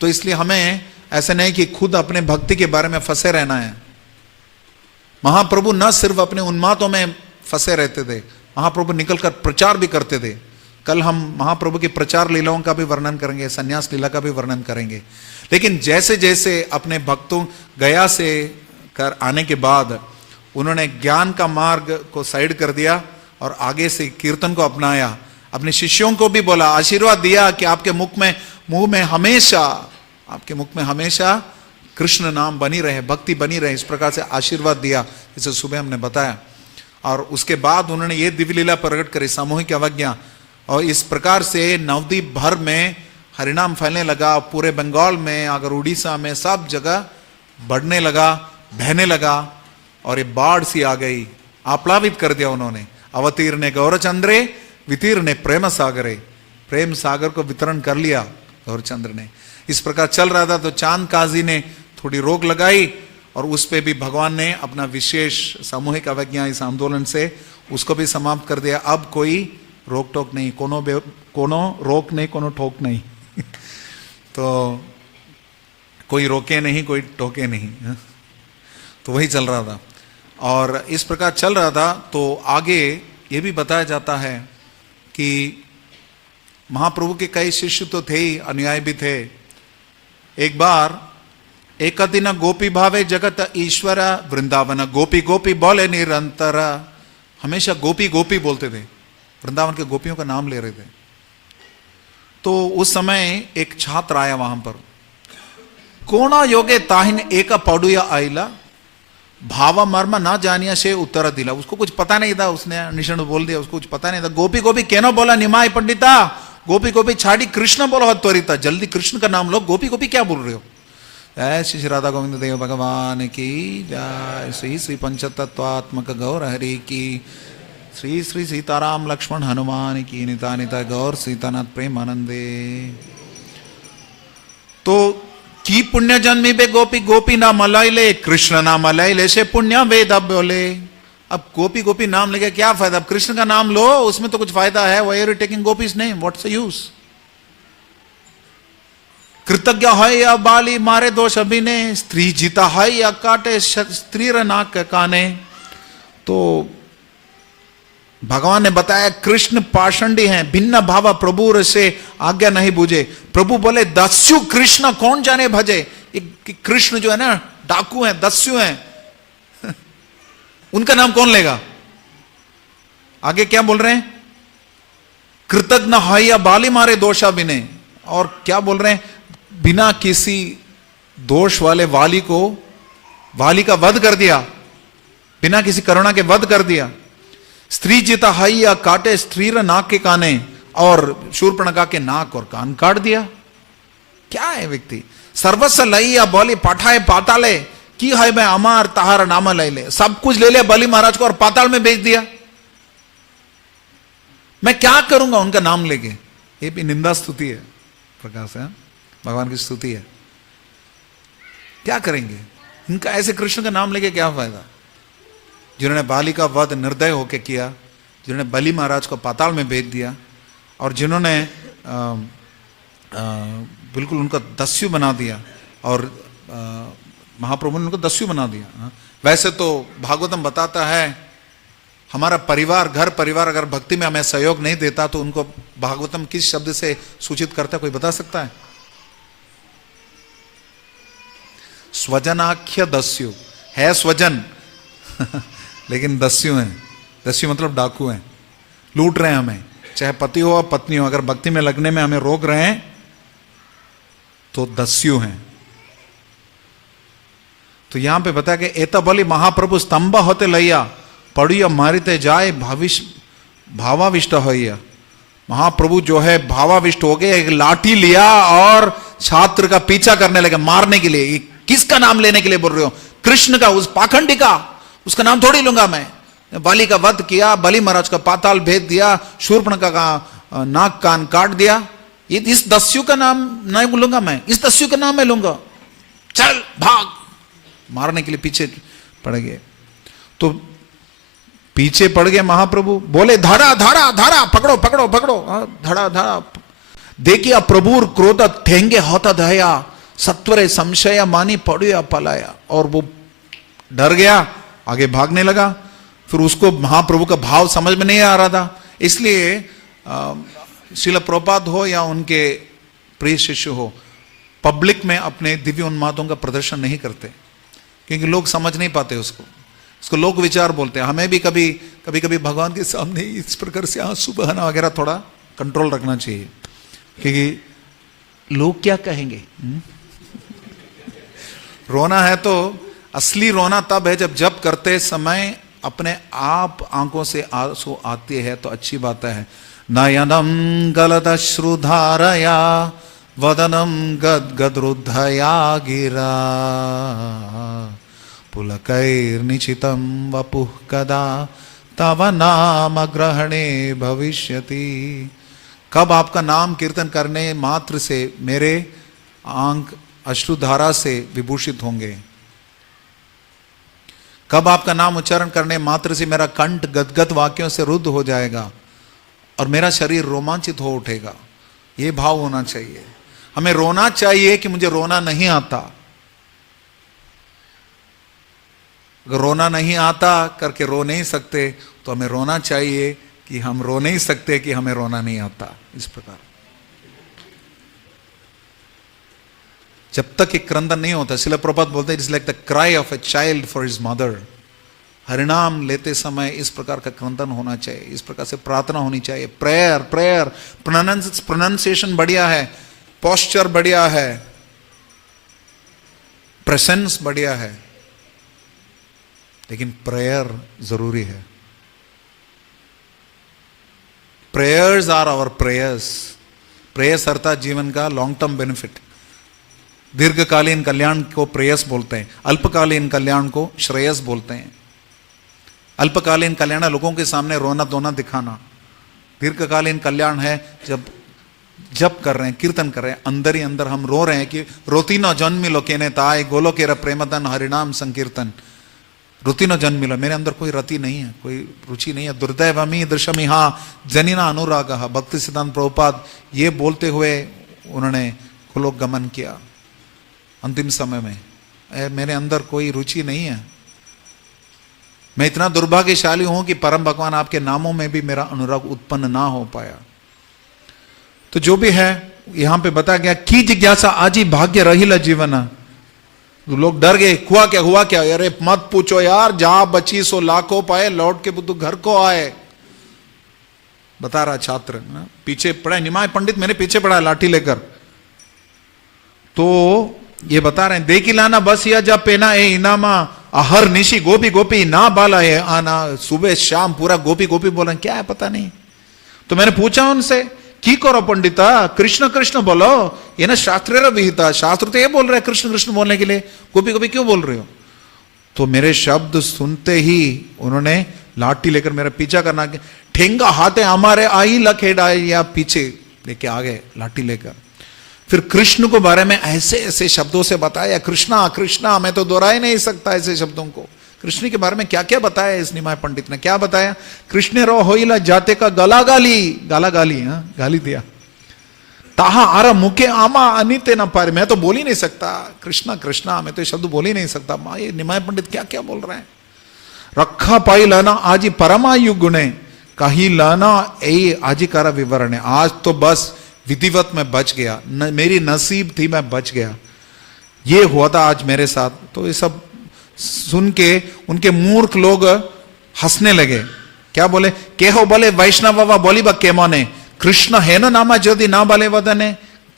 तो इसलिए हमें ऐसे नहीं कि खुद अपने भक्ति के बारे में फंसे रहना है। महाप्रभु न सिर्फ अपने उन्मादों में फंसे रहते थे, महाप्रभु निकलकर प्रचार भी करते थे। कल हम महाप्रभु की प्रचार लीलाओं का भी वर्णन करेंगे, संन्यास लीला का भी वर्णन करेंगे। लेकिन जैसे जैसे अपने भक्तों गया से कर आने के बाद उन्होंने ज्ञान का मार्ग को साइड कर दिया और आगे से कीर्तन को अपनाया। अपने शिष्यों को भी बोला, आशीर्वाद दिया कि आपके मुंह में हमेशा कृष्ण नाम बनी रहे, भक्ति बनी रहे। इस प्रकार से आशीर्वाद दिया, जैसे सुबह हमने बताया। और उसके बाद उन्होंने ये दिव्य लीला प्रकट करी, सामूहिक अवज्ञा। और इस प्रकार से नवद्वीप भर में हरिनाम फैलने लगा। पूरे बंगाल में, अगर उड़ीसा में, सब जगह बढ़ने लगा, बहने लगा। और ये बाढ़ सी आ गई, आप्लावित कर दिया उन्होंने। अवतीर्णे गौरचंद्रे वितीर्णे प्रेम सागरे, प्रेम सागर को वितरण कर लिया गौरचंद्र ने। इस प्रकार चल रहा था तो चांद काजी ने थोड़ी रोक लगाई और उस पे भी भगवान ने अपना विशेष सामूहिक अवज्ञा इस आंदोलन से उसको भी समाप्त कर दिया। अब कोई रोक टोक नहीं, कोनो रोक नहीं, कोनो ठोक नहीं तो कोई रोके नहीं, कोई टोके नहीं। तो वही चल रहा था। और इस प्रकार चल रहा था तो आगे ये भी बताया जाता है कि महाप्रभु के कई शिष्य तो थे ही, अनुयायी भी थे। एक बार एक दिन गोपी भावे जगत ईश्वर वृंदावन, गोपी गोपी बोले निरंतर। हमेशा गोपी गोपी बोलते थे, वृंदावन के गोपियों का नाम ले रहे थे। तो उस समय एक छात्र आया वहां पर, कोणा योगे ताहिन एक पड़ुया आइला, भावा मर्म ना जानिया से उत्तर दिला। उसको कुछ पता नहीं था, उसने निषण बोल दिया, उसको कुछ पता नहीं था। गोपी गोपी केनो बोला निमाय पंडिता, गोपी गोपी छाड़ी कृष्ण बोलो त्वरिता, जल्दी कृष्ण का नाम लो, गोपी गोपी क्या बोल रहे हो। ऐसे श्री राधा गोविंद देव भगवान की जय। श्री श्री पंचतत्वात्मक गौर हरि की, श्री श्री सीताराम लक्ष्मण हनुमान की, निता निता गौर सीतानाथ प्रेम आनंदे। तो की पुण्य जन्मी बे गोपी गोपी नाम मलाइले, कृष्ण नाम मलाइले से पुण्य वेद बोले। अब गोपी गोपी नाम लेके क्या फायदा, अब कृष्ण का नाम लो, उसमें तो कुछ फायदा है। Why are you taking gopis name, what's the use. कृतज्ञ है या बाली मारे दोष अभिने, स्त्री जीता है या काटे स्त्री नाक काने। तो भगवान ने बताया कृष्ण पाषंडी हैं, भिन्न भाव प्रभु से आज्ञा नहीं बुझे। प्रभु बोले दस्यु कृष्ण कौन जाने भजे। कृष्ण जो है ना डाकू हैं, दस्यु हैं उनका नाम कौन लेगा। आगे क्या बोल रहे हैं, कृतज्ञ है या बाली मारे दोषा बिने। और क्या बोल रहे हैं, बिना किसी दोष वाले वाली का वध कर दिया, बिना किसी करुणा के वध कर दिया। स्त्री जिता है या काटे स्त्री नाक के काने, और शूर्पणखा के नाक और कान काट दिया। क्या है व्यक्ति। सर्वस्व लई या बलि पाठाए पाताले, की है मैं अमार तहार नाम लई ले। सब कुछ ले लिया बलि महाराज को और पाताल में भेज दिया। मैं क्या करूंगा उनका नाम लेके। ये भी निंदा स्तुति है प्रकाश है, भगवान की स्तुति है। क्या करेंगे इनका, ऐसे कृष्ण का नाम लेके क्या फायदा। जिन्होंने बाली का वध निर्दय होकर किया, जिन्होंने बलि महाराज को पाताल में भेज दिया, और जिन्होंने बिल्कुल उनका दस्यु बना दिया, और महाप्रभु ने उनको दस्यु बना दिया। वैसे तो भागवतम बताता है हमारा परिवार, घर परिवार अगर भक्ति में हमें सहयोग नहीं देता तो उनको भागवतम किस शब्द से सूचित करता है, कोई बता सकता है। स्वजनाख्य दस्यु है, स्वजन लेकिन दस्यु हैं। दस्यु मतलब डाकू हैं, लूट रहे हैं हमें, चाहे पति हो या पत्नी हो। अगर भक्ति में लगने में हमें रोक रहे हैं तो दस्यु हैं। तो यहां पे बताया कि एता बलि महाप्रभु स्तंभ होते लैया, पड़िया मारिते जाए भावाविष्ट होइया। महाप्रभु जो है भावाविष्ट हो गए, एक लाठी लिया और छात्र का पीछा करने लगे मारने के लिए। किसका नाम लेने के लिए बोल रहे हो, कृष्ण का, उस पाखंडी का, उसका नाम थोड़ी लूंगा मैं। बाली का वध किया, बलि महाराज का पाताल भेज दिया, शूर्पणखा का नाक कान काट दिया। ये इस दस्यु का नाम नहीं लूंगा मैं, इस दस्यु का नाम मैं लूंगा। चल भाग, मारने के लिए पीछे पड़ गए। तो पीछे पड़ गए महाप्रभु, बोले धड़ा धड़ा धड़ा, पकड़ो पकड़ो पकड़ो, धड़ा धड़ा। देखिए प्रभुर क्रोध ठेंगे होता दया, सत्वरे संशय मानी पड़िया पलाया। और वो डर गया, आगे भागने लगा। फिर उसको महाप्रभु का भाव समझ में नहीं आ रहा था, इसलिए श्रील प्रभुपाद हो या उनके प्रिय शिष्य हो, पब्लिक में अपने दिव्य उन्मादों का प्रदर्शन नहीं करते, क्योंकि लोग समझ नहीं पाते उसको लोग विचार बोलते हैं। हमें भी कभी कभी भगवान के सामने इस प्रकार से आंसू बहाना वगैरह थोड़ा कंट्रोल रखना चाहिए, क्योंकि लोग क्या कहेंगे। रोना है तो असली रोना तब है जब करते समय अपने आप आंखों से आंसू आते हैं, तो अच्छी बात है। नयनम गलदश्रुधारया वदनम गदगदरुद्धया गिरा, पुलकैर्निचितं वपुः कदा तव नाम ग्रहणे भविष्यति। कब आपका नाम कीर्तन करने मात्र से मेरे आंख अश्रुधारा से विभूषित होंगे, कब आपका नाम उच्चारण करने मात्र से मेरा कंठ गदगद वाक्यों से रुद्ध हो जाएगा और मेरा शरीर रोमांचित हो उठेगा। यह भाव होना चाहिए। हमें रोना चाहिए कि मुझे रोना नहीं आता। अगर रोना नहीं आता करके रो नहीं सकते, तो हमें रोना चाहिए कि हम रो नहीं सकते कि हमें रोना नहीं आता। इस प्रकार जब तक एक क्रंदन नहीं होता, श्रील प्रभुपाद बोलते हैं, it's like the cry of a child for his mother. हरिनाम लेते समय इस प्रकार का क्रंदन होना चाहिए, इस प्रकार से प्रार्थना होनी चाहिए। प्रेयर प्रेयर प्रोनाउंसिएशन बढ़िया है, पोस्चर बढ़िया है, प्रेजेंस बढ़िया है, लेकिन प्रेयर जरूरी है। Prayers are our prayers. Prayers अर्थात जीवन का लॉन्ग टर्म बेनिफिट। दीर्घकालीन कल्याण को प्रेयस बोलते हैं, अल्पकालीन कल्याण को श्रेयस बोलते हैं। अल्पकालीन कल्याण लोगों के सामने रोना धोना दिखाना, दीर्घकालीन कल्याण है जब कर रहे हैं, कीर्तन कर रहे हैं, अंदर ही अंदर हम रो रहे हैं कि रोतीनो जन्मिलो केने ताय गोलोकेर प्रेमतन हरिनाम संकीर्तन। रुतिनो जन्मिलो, मेरे अंदर कोई रति नहीं है, कोई रुचि नहीं है। दुर्दैवमी दृशमिहा जनिना अनुराग। भक्ति सिद्धांत प्रभुपाद ये बोलते हुए उन्होंने कुलोक गमन किया अंतिम समय में। मेरे अंदर कोई रुचि नहीं है। मैं इतना दुर्भाग्यशाली हूं कि परम भगवान आपके नामों में भी मेरा अनुराग उत्पन्न ना हो पाया। तो जो भी है यहां पे बता गया की जिज्ञासा आजी भाग्य रहिला जीवन। तो लोग डर गए, हुआ क्या? अरे मत पूछो यार, जहां बची सो लाखों पाए, लौट के बुद्धू घर को आए। बता रहा छात्र पीछे पड़ा, निमाय पंडित मेरे पीछे पड़ा लाठी लेकर। तो ये बता रहे हैं, देखी लाना बस या जब पेना ए इनामा हर निशी गोपी गोपी ना बाला है आना। सुबह शाम पूरा गोपी गोपी बोल रहे, क्या है पता नहीं। तो मैंने पूछा उनसे, की करो पंडिता, कृष्ण कृष्ण बोलो, ये ना शास्त्र विहिता, शास्त्र तो ये बोल रहे हैं कृष्ण कृष्ण बोलने के लिए, गोपी गोपी क्यों बोल रहे हो? तो मेरे शब्द सुनते ही उन्होंने लाठी लेकर मेरा पीछा करना, ठेंगा हाथे हमारे आई लखेड़ा, या पीछे लेके आ गए लाठी लेकर। फिर कृष्ण को बारे में ऐसे ऐसे शब्दों से बताया, कृष्णा कृष्णा, मैं तो दोहरा ही नहीं सकता ऐसे शब्दों को। कृष्ण के बारे में क्या क्या बताया इस निमाय पंडित ने, क्या बताया? कृष्ण रो होइला जाते का गला गाली, गाली दिया। ताहा आरा मुके आमा अनिते न पारे, मैं तो बोल ही नहीं सकता कृष्णा कृष्णा, मैं तो ये शब्द बोल ही नहीं सकता। ये निमाय पंडित क्या क्या बोल रहे हैं। रखा पाई लाना आजी परमायु गुणे, कही लाना ए आजिकारा विवरण है। आज तो बस विधिवत में बच गया, मेरी नसीब थी मैं बच गया, ये हुआ था आज मेरे साथ। तो ये सब सुन के उनके मूर्ख लोग हंसने लगे। क्या बोले? केहो बोले वैष्णव बोली बा के मने, कृष्ण है ना नामा यदि ना बोले वदने।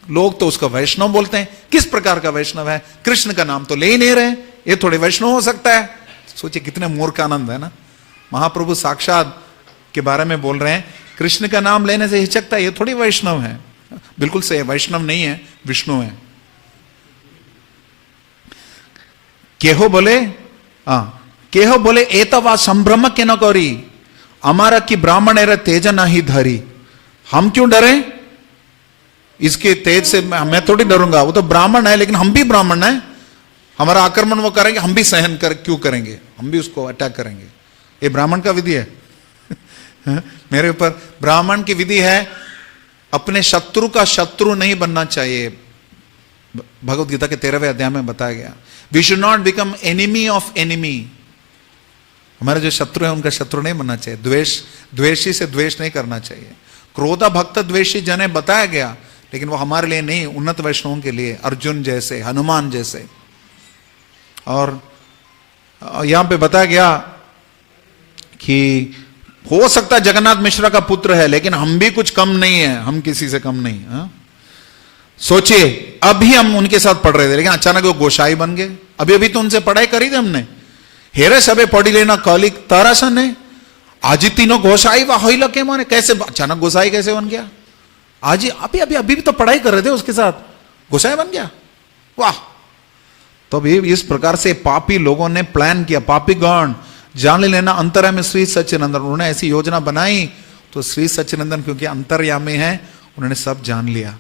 लोग तो उसका वैष्णव बोलते हैं। किस प्रकार का वैष्णव है? कृष्ण का नाम तो ले ही नहीं रहे, ये थोड़े वैष्णव हो सकता है। सोचिए कितने मूर्ख आनंद है ना। महाप्रभु साक्षात के बारे में बोल रहे हैं, कृष्ण का नाम लेने से हिचकता है, ये थोड़ी वैष्णव है। बिल्कुल सही, वैष्णव नहीं है, विष्णु है। केहो बोले एतवा संभ्रम के न करी, हमारा की ब्राह्मण एरा तेज नहीं धरी। हम क्यों डरे इसके तेज से? मैं थोड़ी डरूंगा, वो तो ब्राह्मण है, लेकिन हम भी ब्राह्मण है। हमारा आक्रमण वो करेंगे, हम भी सहन क्यों करेंगे? हम भी उसको अटैक करेंगे। ये ब्राह्मण का विधि है मेरे ऊपर ब्राह्मण की विधि है, अपने शत्रु का शत्रु नहीं बनना चाहिए। भगवत गीता के 13वें अध्याय में बताया गया, we should not become enemy of enemy. हमारे जो शत्रु है उनका शत्रु नहीं बनना चाहिए। द्वेषी से द्वेष नहीं करना चाहिए। क्रोधा भक्त द्वेषी जने बताया गया, लेकिन वो हमारे लिए नहीं, उन्नत वैष्णवों के लिए, अर्जुन जैसे, हनुमान जैसे। और यहां पे बताया गया कि हो सकता है जगन्नाथ मिश्रा का पुत्र है, लेकिन हम भी कुछ कम नहीं है, हम किसी से कम नहीं। हा? सोचिए, अभी हम उनके साथ पढ़ रहे थे, लेकिन अचानक वो गोसाई बन गए। अभी अभी तो उनसे पढ़ाई करी थी हमने, हेरे सबे पढ़ी लेना कौलिक तारासन ने, आज ही तीनों गोसाई व होइला के माने, कैसे अचानक गोसाई कैसे बन गया? आज ही अभी भी तो पढ़ाई कर रहे थे उसके साथ, गोसाई बन गया, वाह। तो अभी इस प्रकार से पापी लोगों ने प्लान किया, पापी गण जान लेना अंतर्यामी श्री सच्चिदानंद। उन्होंने ऐसी योजना बनाई, तो श्री सच्चिदानंद क्योंकि अंतर्यामी है, उन्होंने सब जान लिया।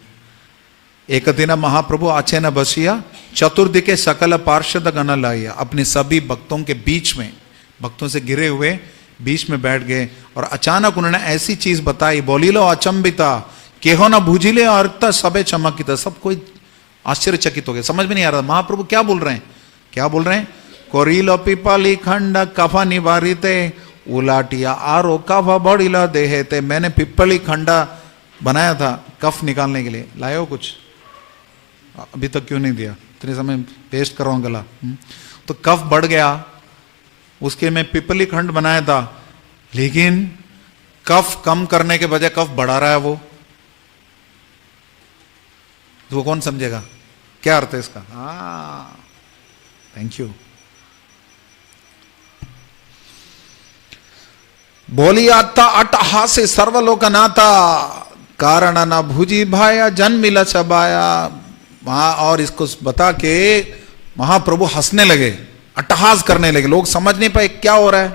एक दिन महाप्रभु आचे न बसिया, चतुर्दिके सकल पार्षद गण लाइया, अपने सभी भक्तों के बीच में, भक्तों से घिरे हुए बीच में बैठ गए, और अचानक उन्होंने ऐसी चीज बताई, बोली लो अचंबिता केहो न भूजिले और सबे चमकित। सब कोई आश्चर्यचकित हो गए, समझ में नहीं आ रहा महाप्रभु क्या बोल रहे हैं। क्या बोल रहे हैं? कोरीलो पिपली खंड कफा निवारिते उलाटिया आरो कफा बड़ीला देहेते। मैंने पिपली खंडा बनाया था कफ निकालने के लिए, लाए हो कुछ? अभी तक क्यों नहीं दिया? इतने समय पेस्ट कर रहा हूं गला। तो कफ बढ़ गया, उसके मैं पिपली खंड बनाया था, लेकिन कफ कम करने के बजाय कफ बढ़ा रहा है वो। तो वो कौन समझेगा क्या अर्थ है इसका? Thank you. बोली आता अटहासे सर्वलोकनाथा कारण न भुजी भाया जन्मिला चबाया। वहां और इसको बता के महाप्रभु हंसने लगे, अट्टहास करने लगे। लोग समझ नहीं पाए क्या हो रहा है।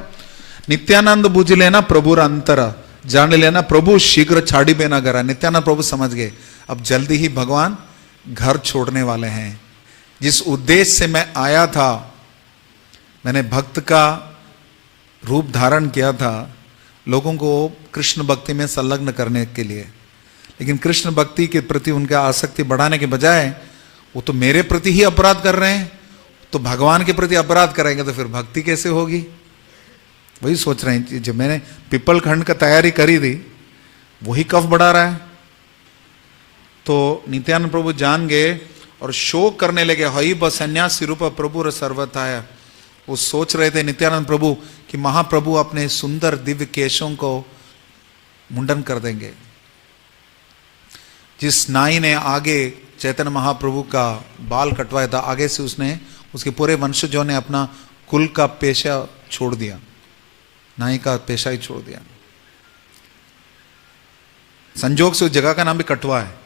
नित्यानंद बुझ लेना प्रभु अंतर, जान लेना प्रभु शीघ्र छाड़ी बेना करा। नित्यानंद प्रभु समझ गए, अब जल्दी ही भगवान घर छोड़ने वाले हैं। जिस उद्देश्य से मैं आया था, मैंने भक्त का रूप धारण किया था, लोगों को कृष्ण भक्ति में संलग्न करने के लिए, लेकिन कृष्ण भक्ति के प्रति उनका आसक्ति बढ़ाने के बजाय वो तो मेरे प्रति ही अपराध कर रहे हैं। तो भगवान के प्रति अपराध करेंगे तो फिर भक्ति कैसे होगी? वही सोच रहे हैं। जब मैंने पिपल खंड का तैयारी करी थी, वही कफ बढ़ा रहा है। तो नित्यानंद प्रभु जान गए और शोक करने लगे। हई ब सन्यासी रूप प्रभु र सर्वथाया। वो सोच रहे थे नित्यानंद प्रभु कि महाप्रभु अपने सुंदर दिव्य केशों को मुंडन कर देंगे। जिस नाई ने आगे चैतन्य महाप्रभु का बाल कटवाया था, आगे से उसने, उसके पूरे वंशजों ने अपना कुल का पेशा छोड़ दिया, नाई का पेशा ही छोड़ दिया। संजोग से उस जगह का नाम भी कटवा है।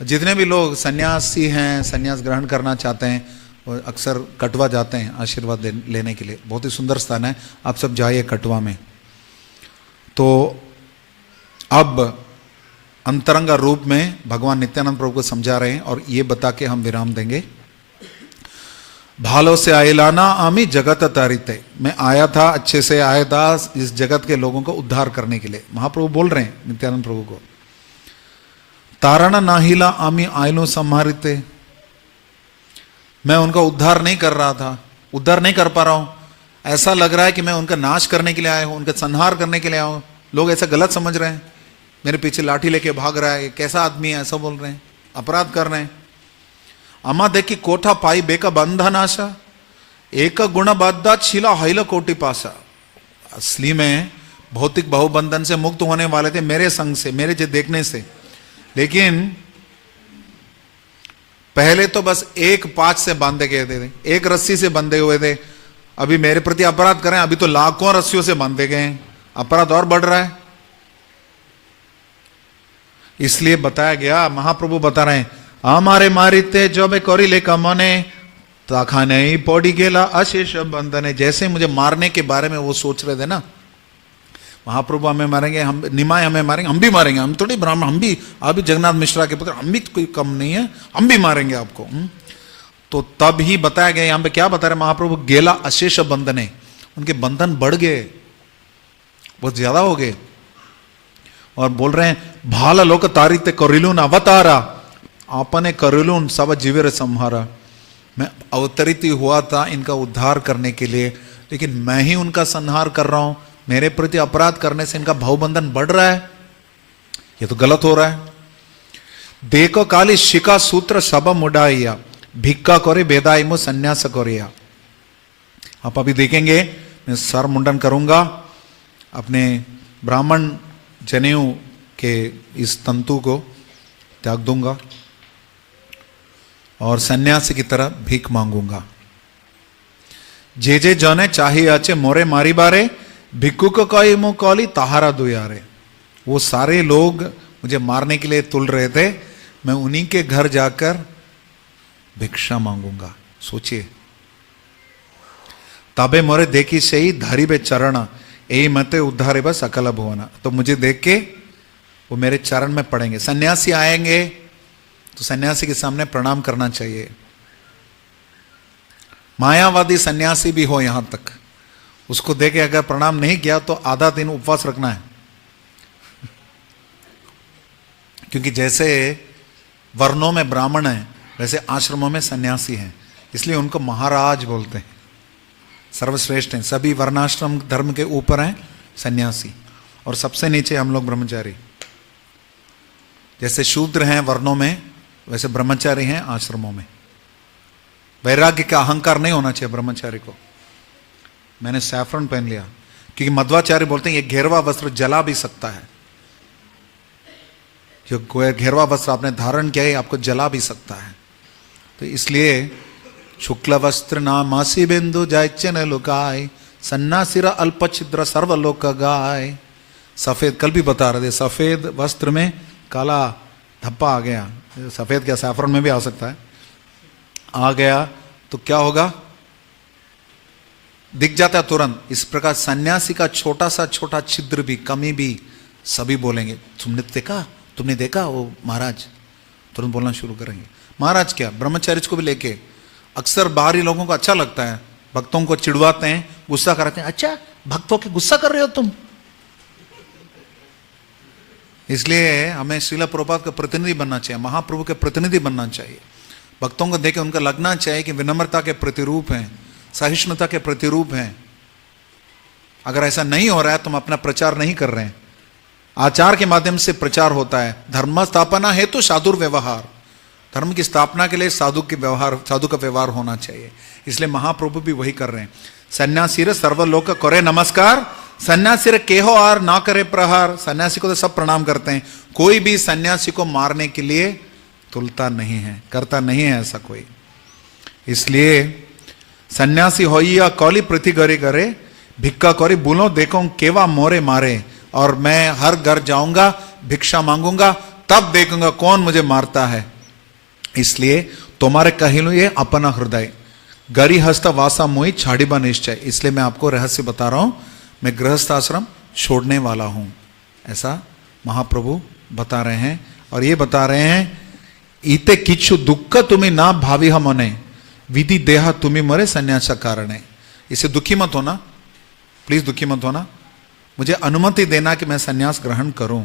जितने भी लोग सन्यासी हैं, सन्यास ग्रहण करना चाहते हैं, वो अक्सर कटवा जाते हैं आशीर्वाद लेने के लिए। बहुत ही सुंदर स्थान है, आप सब जाइए कटवा में। तो अब अंतरंगा रूप में भगवान नित्यानंद प्रभु को समझा रहे हैं और ये बता के हम विराम देंगे। भालो से आयलाना आमी जगत तारिते। मैं आया था, अच्छे से आया था इस जगत के लोगों को उद्धार करने के लिए। महाप्रभु बोल रहे हैं नित्यानंद प्रभु को, तारण नाहिला आमी आयलो संहारिते। मैं उनका उद्धार नहीं कर रहा था, उद्धार नहीं कर पा रहा हूं। ऐसा लग रहा है कि मैं उनका नाश करने के लिए आया हूं, उनका संहार करने के लिए आया हूं। लोग ऐसा गलत समझ रहे हैं, मेरे पीछे लाठी लेके भाग रहा है, कैसा आदमी है, ऐसा बोल रहे हैं, अपराध कर रहे हैं। अमा देखी कोठा पाई बेका बंधन आशा, एक गुण बद्धा छिला हैला कोटि पासा। असली में भौतिक बहुबंधन से मुक्त होने वाले थे मेरे संग से, मेरे जो देखने से, लेकिन पहले तो बस एक पांच से बांधे गए थे, एक रस्सी से बंधे हुए थे। अभी मेरे प्रति अपराध करें, अभी तो लाखों रस्सियों से बांधे गए हैं, अपराध और बढ़ रहा है। इसलिए बताया गया, महाप्रभु बता रहे हैं, हमारे मारिते जो मैं कोरी ले कमने ताखाने ही पौड़ी गेला अशेष बंधने। जैसे मुझे मारने के बारे में वो सोच रहे थे ना, महाप्रभु हमें मारेंगे, हम निमाय हमें मारेंगे, हम भी मारेंगे, हम थोड़ी ब्राह्मण, हम भी, आप भी जगन्नाथ मिश्रा के पुत्र, हम भी कोई कम नहीं है, हम भी मारेंगे आपको। तो तब ही बताया गया, यहां पे क्या बता रहे महाप्रभु, गेला अशेष बंधने, उनके बंधन बढ़ गए, बहुत ज्यादा हो गए। और बोल रहे हैं भाला लोक तारिते करिलून अवतारा, आपने करिलून सब जीवेर संहारा। मैं अवतरित हुआ था इनका उद्धार करने के लिए, लेकिन मैं ही उनका संहार कर रहा हूं। मेरे प्रति अपराध करने से इनका भावबंधन बढ़ रहा है, ये तो गलत हो रहा है। देखो काली शिका सूत्र सब मुडाइया, भिक्का करे बेदाई मु संन्यास करिया। आप अभी देखेंगे, मैं सर मुंडन करूंगा, अपने ब्राह्मण जनेऊ के इस तंतु को त्याग दूंगा और सन्यासी की तरह भीख मांगूंगा। जे जे जने चाहिए आचे मोरे मारी बारे, भिक्खु को कई मुंह कौली तहारा दुयारे। वो सारे लोग मुझे मारने के लिए तुल रहे थे, मैं उन्हीं के घर जाकर भिक्षा मांगूंगा। सोचिए, तबे मोरे देखी से ही धारी बे चरण, यही मते उद्धारे बस सकल भुवना। तो मुझे देख के वो मेरे चरण में पड़ेंगे। सन्यासी आएंगे तो सन्यासी के सामने प्रणाम करना चाहिए। मायावादी सन्यासी भी हो यहां तक, उसको देखे अगर प्रणाम नहीं किया तो आधा दिन उपवास रखना है। क्योंकि जैसे वर्णों में ब्राह्मण है, वैसे आश्रमों में सन्यासी हैं, इसलिए उनको महाराज बोलते हैं, सर्वश्रेष्ठ हैं। सभी वर्णाश्रम धर्म के ऊपर हैं सन्यासी, और सबसे नीचे हम लोग ब्रह्मचारी। जैसे शूद्र हैं वर्णों में, वैसे ब्रह्मचारी हैं आश्रमों में। वैराग्य का अहंकार नहीं होना चाहिए ब्रह्मचारी को। मैंने सैफरन पहन लिया, क्योंकि मध्वाचार्य बोलते हैं ये घेरवा वस्त्र जला भी सकता है। जो घेरवा वस्त्र आपने धारण किया है आपको जला भी सकता है। तो इसलिए शुक्ल वस्त्र नामासी बिंदु जायचन लुकाय, सन्नासिरा अल्प छिद्र सर्वलोक गाय। सफेद, कल भी बता रहे थे, सफेद वस्त्र में काला धब्बा आ गया, सफेद क्या सैफरन में भी आ सकता है, आ गया तो क्या होगा, दिख जाता है तुरंत। इस प्रकार सन्यासी का छोटा सा छोटा छिद्र भी, कमी भी सभी बोलेंगे तुमने देखा वो महाराज, तुरंत बोलना शुरू करेंगे। महाराज क्या, ब्रह्मचारी को भी लेके अक्सर बाहरी लोगों को अच्छा लगता है, भक्तों को चिढ़वाते हैं, गुस्सा कराते हैं, अच्छा भक्तों के गुस्सा कर रहे हो तुम। इसलिए हमें श्रील प्रभुपाद का प्रतिनिधि बनना चाहिए, महाप्रभु के प्रतिनिधि बनना चाहिए। भक्तों को देखे उनका लगना चाहिए कि विनम्रता के प्रतिरूप हैं, सहिष्णुता के प्रतिरूप हैं। अगर ऐसा नहीं हो रहा है तो हम अपना प्रचार नहीं कर रहे हैं। आचार के माध्यम से प्रचार होता है। धर्म स्थापना है तो साधुर व्यवहार, धर्म की स्थापना के लिए साधु का व्यवहार होना चाहिए। इसलिए महाप्रभु भी वही कर रहे हैं। सन्यासीर सर्वलोक करे नमस्कार, सन्यासीर केहो आर ना करे प्रहार। सन्यासी को तो सब प्रणाम करते हैं, कोई भी सन्यासी को मारने के लिए तुलता नहीं है, करता नहीं है ऐसा कोई। इसलिए सन्यासी होइया कौली प्रति गरी करे, भिक्का करी बोलो देखो केवा मोरे मारे। और मैं हर घर जाऊंगा, भिक्षा मांगूंगा, तब देखूंगा कौन मुझे मारता है। इसलिए तुम्हारे कहिलो ये अपना हृदय, गरी हस्त वासा मोई छाड़ीबा निश्चय। इसलिए मैं आपको रहस्य बता रहा हूं, मैं गृहस्थ आश्रम छोड़ने वाला हूं, ऐसा महाप्रभु बता रहे हैं। और ये बता रहे हैं, इते किच्छु दुख तुम्हें ना भावी हमने, विधि देहा तुम्हें मरे संन्यास कारण है। इसे दुखी मत होना, प्लीज दुखी मत होना, मुझे अनुमति देना कि मैं संन्यास ग्रहण करूं।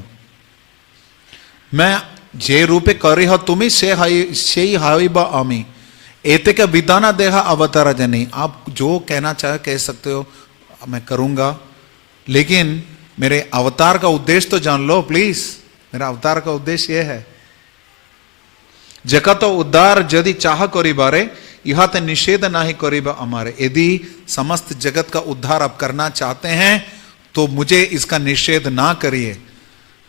मैं जे रूपे करी हो तुम्हें से ही हाई बा आमी, एते का विधाना देहा अवतारा जनी। आप जो कहना चाहे कह सकते हो, मैं करूंगा, लेकिन मेरे अवतार का उद्देश्य तो जान लो प्लीज। मेरा अवतार का उद्देश्य यह है, जगत उद्धार यदि चाह करी बारे, यह तो निषेध नहीं करीबा हमारे। यदि समस्त जगत का उद्धार आप करना चाहते हैं तो मुझे इसका निषेध ना करिए।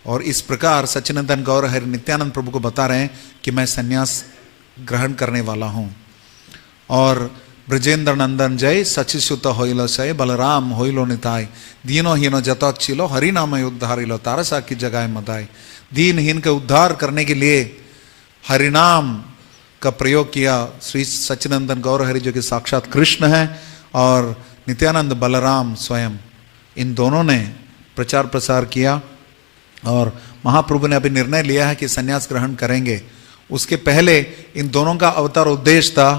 और इस प्रकार सच्चिदानंद गौर हरि नित्यानंद प्रभु को बता रहे हैं कि मैं सन्यास ग्रहण करने वाला हूं। और ब्रजेंद्र नंदन जय सचिसुत होइलो सय, बलराम होइलो निताय, दीनो हीनो जतोच्छिलो हरि नाम उद्धारिलो, तारसा की जगह मदाय। दीनहीन का उद्धार करने के लिए हरिनाम का प्रयोग किया श्री सच्चिदानंद गौर हरि, जो कि साक्षात कृष्ण है, और नित्यानंद बलराम स्वयं, इन दोनों ने प्रचार प्रसार किया। और महाप्रभु ने अभी निर्णय लिया है कि संन्यास ग्रहण करेंगे। उसके पहले इन दोनों का अवतार उद्देश्य था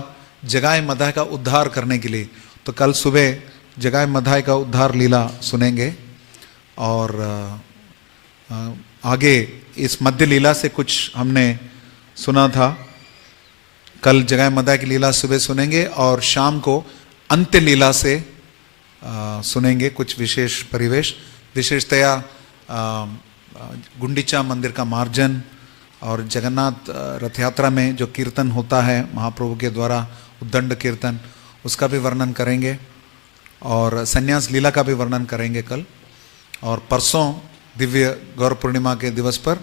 जगाए मधाय का उद्धार करने के लिए। तो कल सुबह जगाए मधाय का उद्धार लीला सुनेंगे और आगे इस मध्य लीला से कुछ हमने सुना था। कल जगाए मधाय की लीला सुबह सुनेंगे और शाम को अंत्य लीला से सुनेंगे कुछ विशेष परिवेश, विशेषतया गुंडीचा मंदिर का मार्जन और जगन्नाथ रथ यात्रा में जो कीर्तन होता है महाप्रभु के द्वारा, उद्दंड कीर्तन, उसका भी वर्णन करेंगे और संन्यास लीला का भी वर्णन करेंगे कल। और परसों दिव्य गौर पूर्णिमा के दिवस पर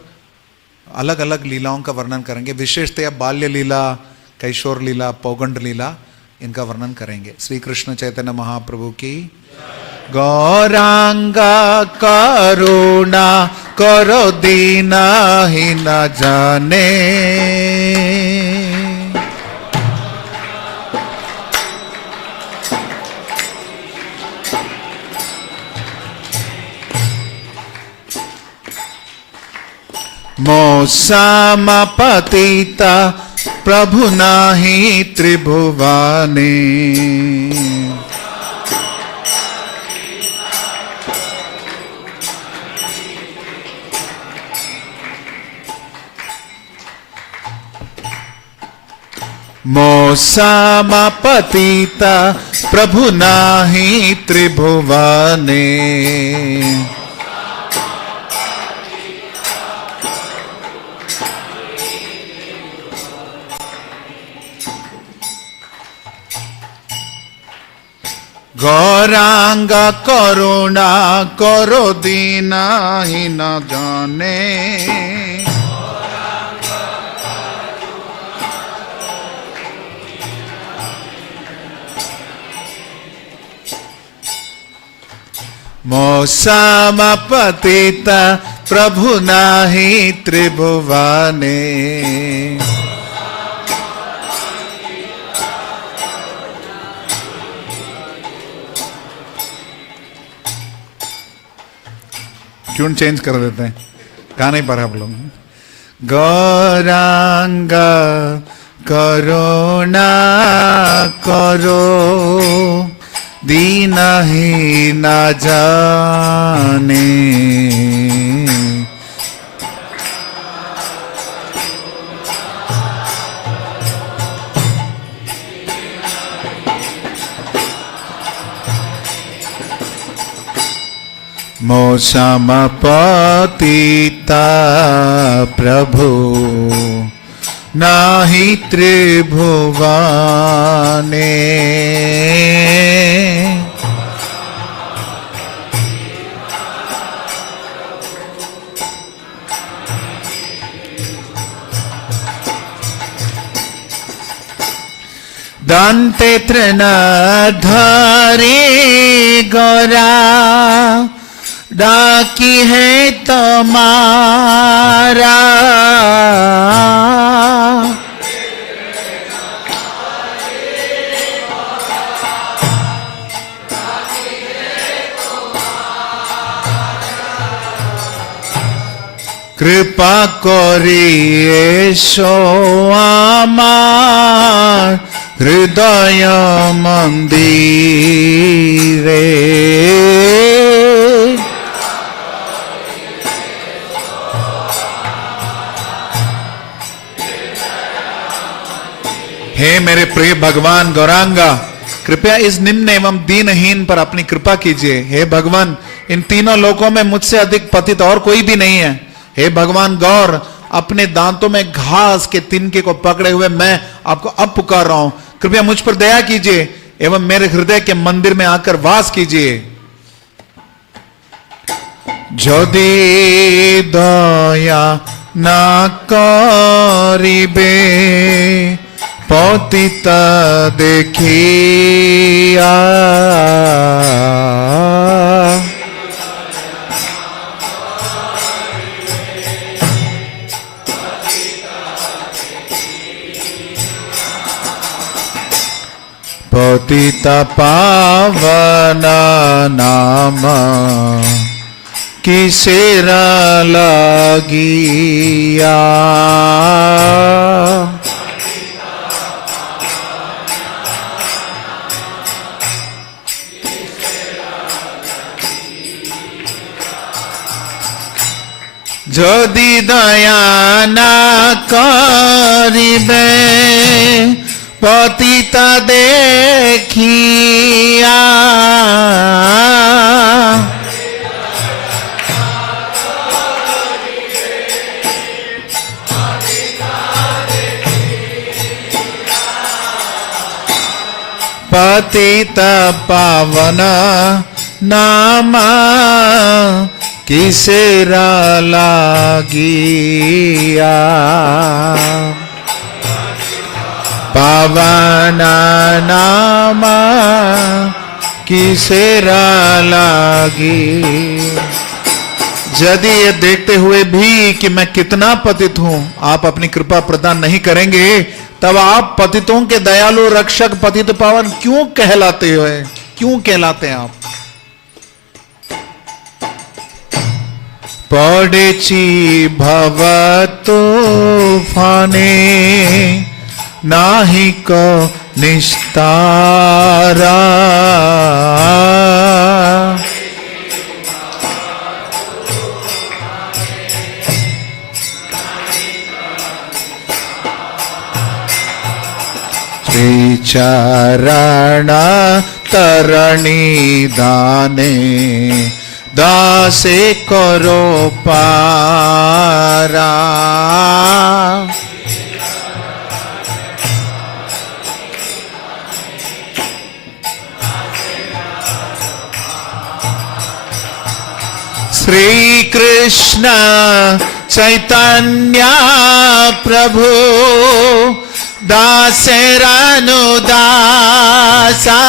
अलग अलग लीलाओं का वर्णन करेंगे, विशेषतया बाल्य लीला, कैशोर लीला, पौगंड लीला, इनका वर्णन करेंगे। श्री कृष्ण चैतन्य महाप्रभु की। गौरांगा करुणा करो दीना ही न जाने, मौसामा पतिता प्रभु नाही त्रिभुवाने, मौसामा पतिता प्रभु नाही त्रिभुवाने, गौरांग करुणा करो दीना ही न जाने, मौसामा पतिता प्रभु नाही त्रिभुवाने, ट्यून चेंज कर देते हैं, गा नहीं पा रहे आप लोग। गौरांगा करुणा करो दीना ही न जाने, मौसम पतिता प्रभु नाही त्रिभुवाने, दंते तृणधारी गौरा डाकी है तुम्हारा, कृपा करिए सो आमार हृदय मंदिरे, हे मेरे प्रिय भगवान गौरांगा, कृपया इस निम्न एवं दीनहीन पर अपनी कृपा कीजिए। हे भगवान, इन तीनों लोकों में मुझसे अधिक पतित और कोई भी नहीं है। हे भगवान गौर, अपने दांतों में घास के तिनके को पकड़े हुए मैं आपको अब पुकार रहा हूं, कृपया मुझ पर दया कीजिए एवं मेरे हृदय के मंदिर में आकर वास कीजिए। যদি দয়া না করিবে পতিতা দেখিয়া, पतिता पावना नाम किसेरा लागिया, যদি দয়া না করিবে পতিতা দেখিয়া पतित पावन नामा किसेरा लागिया पावन नामा किसेरा लागी। यदि ये देखते हुए भी कि मैं कितना पतित हूं आप अपनी कृपा प्रदान नहीं करेंगे तब आप पतितों के दयालु रक्षक पतित पावन क्यों कहलाते हो? क्यों कहलाते हैं आप? पड़ेची भव तूफाने नाही को निस्तारा चरण तरणी दाने दासे करो पारा श्री कृष्ण चैतन्य प्रभु दासेरानु दासा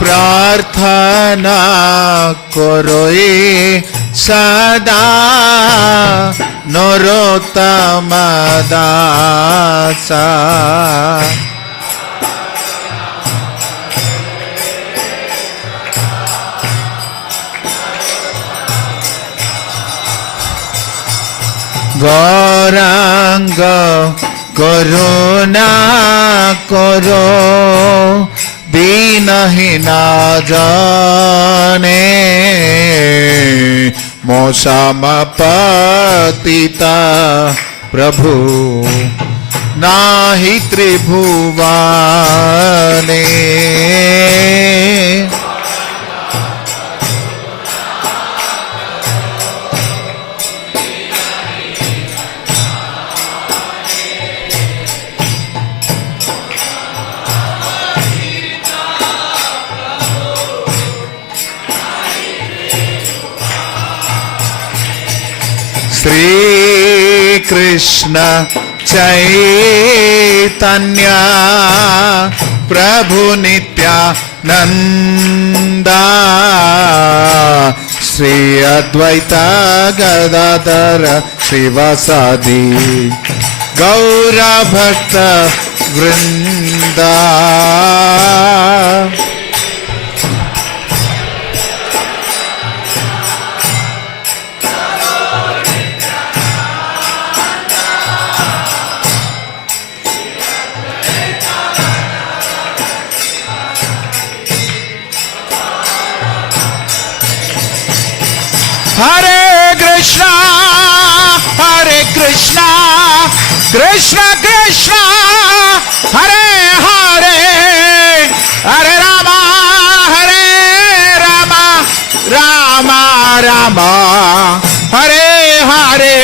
प्रार्थना करो सदा नरोत्तम दासा गौरांग करुणा करो दीनहीना जाने मौसम पतिता प्रभु नाही त्रिभुवने श्री कृष्ण चैतन्य प्रभु नित्यानंदा श्री अद्वैत गदाधर श्रीवासादि गौर भक्त वृंदा हरे कृष्णा कृष्ण कृष्ण हरे हरे हरे रामा राम राम हरे हरे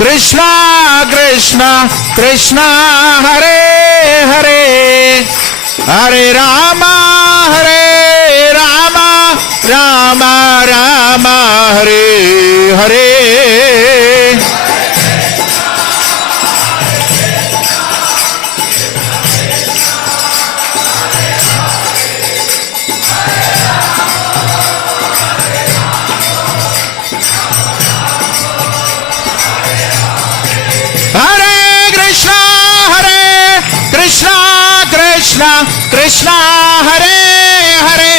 कृष्णा कृष्णा कृष्णा हरे हरे हरे राम राम राम हरे हरे कृष्णा हरे हरे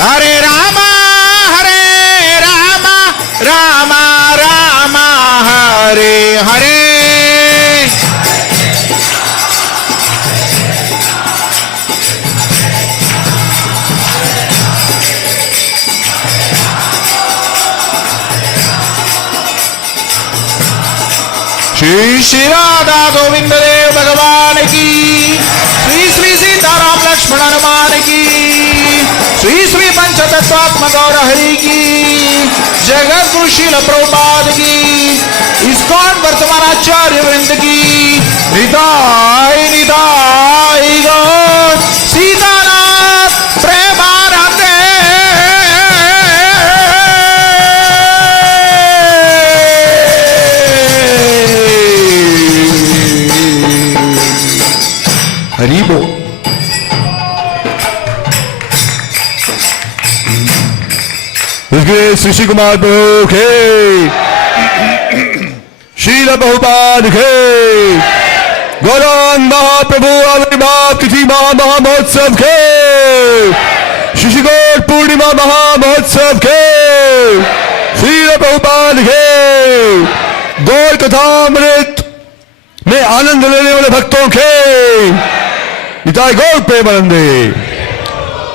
हरे राम राम राम हरे हरे श्री श्री राधा गोविंद देव भगवान की श्री श्री सीताराम लक्ष्मण हनुमान की श्री श्री पंचतत्वात्मक गौर हरि की जगत गुरु शील प्रभुपाद की इस्कॉन वर्तमान आचार्य वृंद की निताय निताय गौर सीतानाथ प्रेमानंदे हरि बोल। श्री श्री कुमार प्रभु के शील बहुपाद के गौरांग महाप्रभु आविर्भाव तिथि महामहोत्सव के श्री गौर पूर्णिमा महामहोत्सव के शील बहुपाद के गौर कथामृत में आनंद लेने वाले भक्तों के निताय गौर प्रेमानंदे।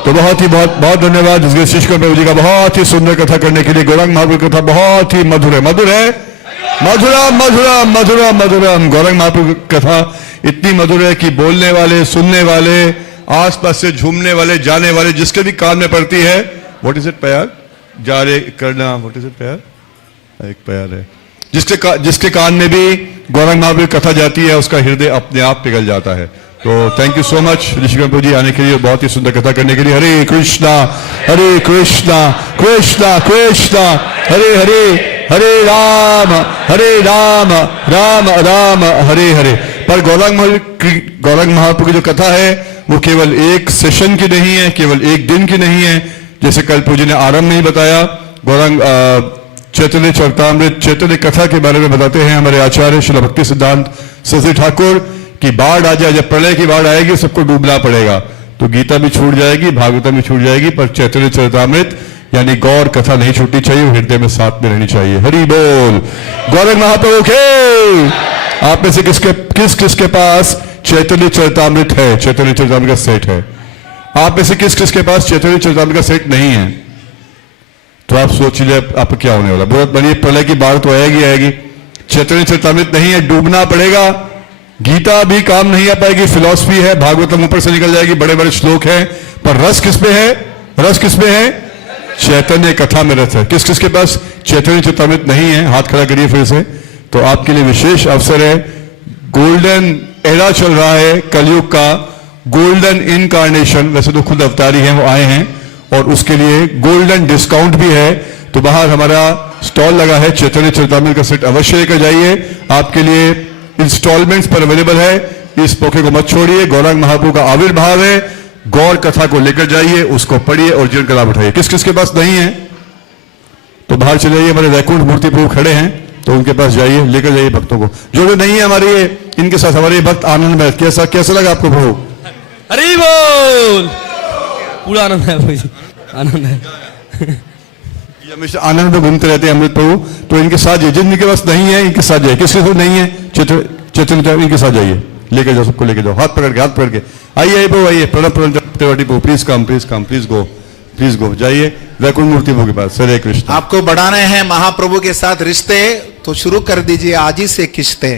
तो बहुत धन्यवाद शिष्य प्रभु जी का बहुत ही सुंदर कथा करने के लिए। गौरांग महाप्रभु की कथा बहुत ही मधुर है, मधुरम। गौरांग महाप्रभु की कथा इतनी मधुर है कि बोलने वाले, सुनने वाले, आसपास से झूमने वाले, जाने वाले, जिसके भी कान में पड़ती है, व्हाट इज इट प्यार जा रे करना, व्हाट इज इट प्यार, एक प्यार है, जिसके कान में भी गौरांग महाप्रभु की कथा जाती है उसका हृदय अपने आप पिघल जाता है। तो थैंक यू सो मच ऋषिकम प्रभु जी आने के लिए, बहुत ही सुंदर कथा करने के लिए। हरे कृष्णा कृष्णा कृष्णा हरे हरे, हरे राम राम राम हरे हरे। पर गौरांग महाप्रभु की जो कथा है वो केवल एक सेशन की नहीं है, केवल एक दिन की नहीं है। जैसे कल प्रभु जी ने आरंभ में ही बताया, गौरांग चैतन्य चरितामृत चैतन्य कथा के बारे में बताते हैं हमारे आचार्य श्रील भक्ति सिद्धांत सरस्वती ठाकुर की बाढ़ आ जाए, जब प्रलय की बाढ़ आएगी सबको डूबना पड़ेगा, तो गीता भी छूट जाएगी, भागवतम भी छूट जाएगी, पर चैतन्य चरितामृत यानी गौर कथा नहीं छूटनी चाहिए, हृदय में साथ में रहनी चाहिए। हरि बोल। गौरांग महाप्रभु के आप में से किसके पास चैतन्य चरितामृत है, चैतन्य चरितामृत का सेट है? आप में से किसके पास चैतन्य चरितामृत का सेट नहीं है? तो आप सोच लीजिए आपको क्या होने वाला। बहुत बड़ी प्रलय की बाढ़ तो आएगी, चैतन्य चरितामृत नहीं है, डूबना पड़ेगा। गीता भी काम नहीं आ पाएगी, फिलॉसफी है, भागवतम ऊपर से निकल जाएगी, बड़े बड़े श्लोक हैं, पर रस किसमें है? रस किसमें है? चैतन्य कथा में रस है। किसके पास चैतन्य चरितामृत नहीं है? हाथ खड़ा करिए फिर से। तो आपके लिए विशेष अवसर है, गोल्डन एरा चल रहा है कलयुग का, गोल्डन इनकार्नेशन, वैसे तो खुद अवतारी हैं वो आए हैं, और उसके लिए गोल्डन डिस्काउंट भी है। तो बाहर हमारा स्टॉल लगा है, चैतन्य चरितामृत का सेट अवश्य लेकर जाइए, आपके लिए इंस्टॉलमेंट्स पर अवेलेबल है। इस मौके को मत छोड़िए, गौरांग महाप्रभु का आविर्भाव है, गौर कथा को लेकर जाइए, उसको पढ़िए और जीवन का लाभ उठाइए। किसके पास नहीं है तो बाहर चले जाइए, हमारे वैकुंठ मूर्ति प्रभु खड़े हैं तो उनके पास जाइए, लेकर जाइए भक्तों को। जो नहीं है हमारे इनके साथ हमारे भक्त आनंद में, कैसा लगा आपको प्रभु? हरि बोल। पूरा आनंद है भाई, आनंद है। हमेशा आनंद में घूमते रहते हैं अमृत प्रभु, तो इनके साथ जाइए। जिनके पास नहीं है इनके साथ जाइए, किसके साथ नहीं है चैतन्य इनके साथ जाइए, लेकर जाओ, सबको लेकर जाओ, हाथ पकड़ के आइए प्रभु, आइए। प्रणव प्रभु, प्लीज कम, प्लीज गो जाइए वैकुंठ मूर्ति प्रभु के पास। हरे कृष्ण। आपको बढ़ाने हैं महाप्रभु के साथ रिश्ते, तो शुरू कर दीजिए आज ही से किश्ते।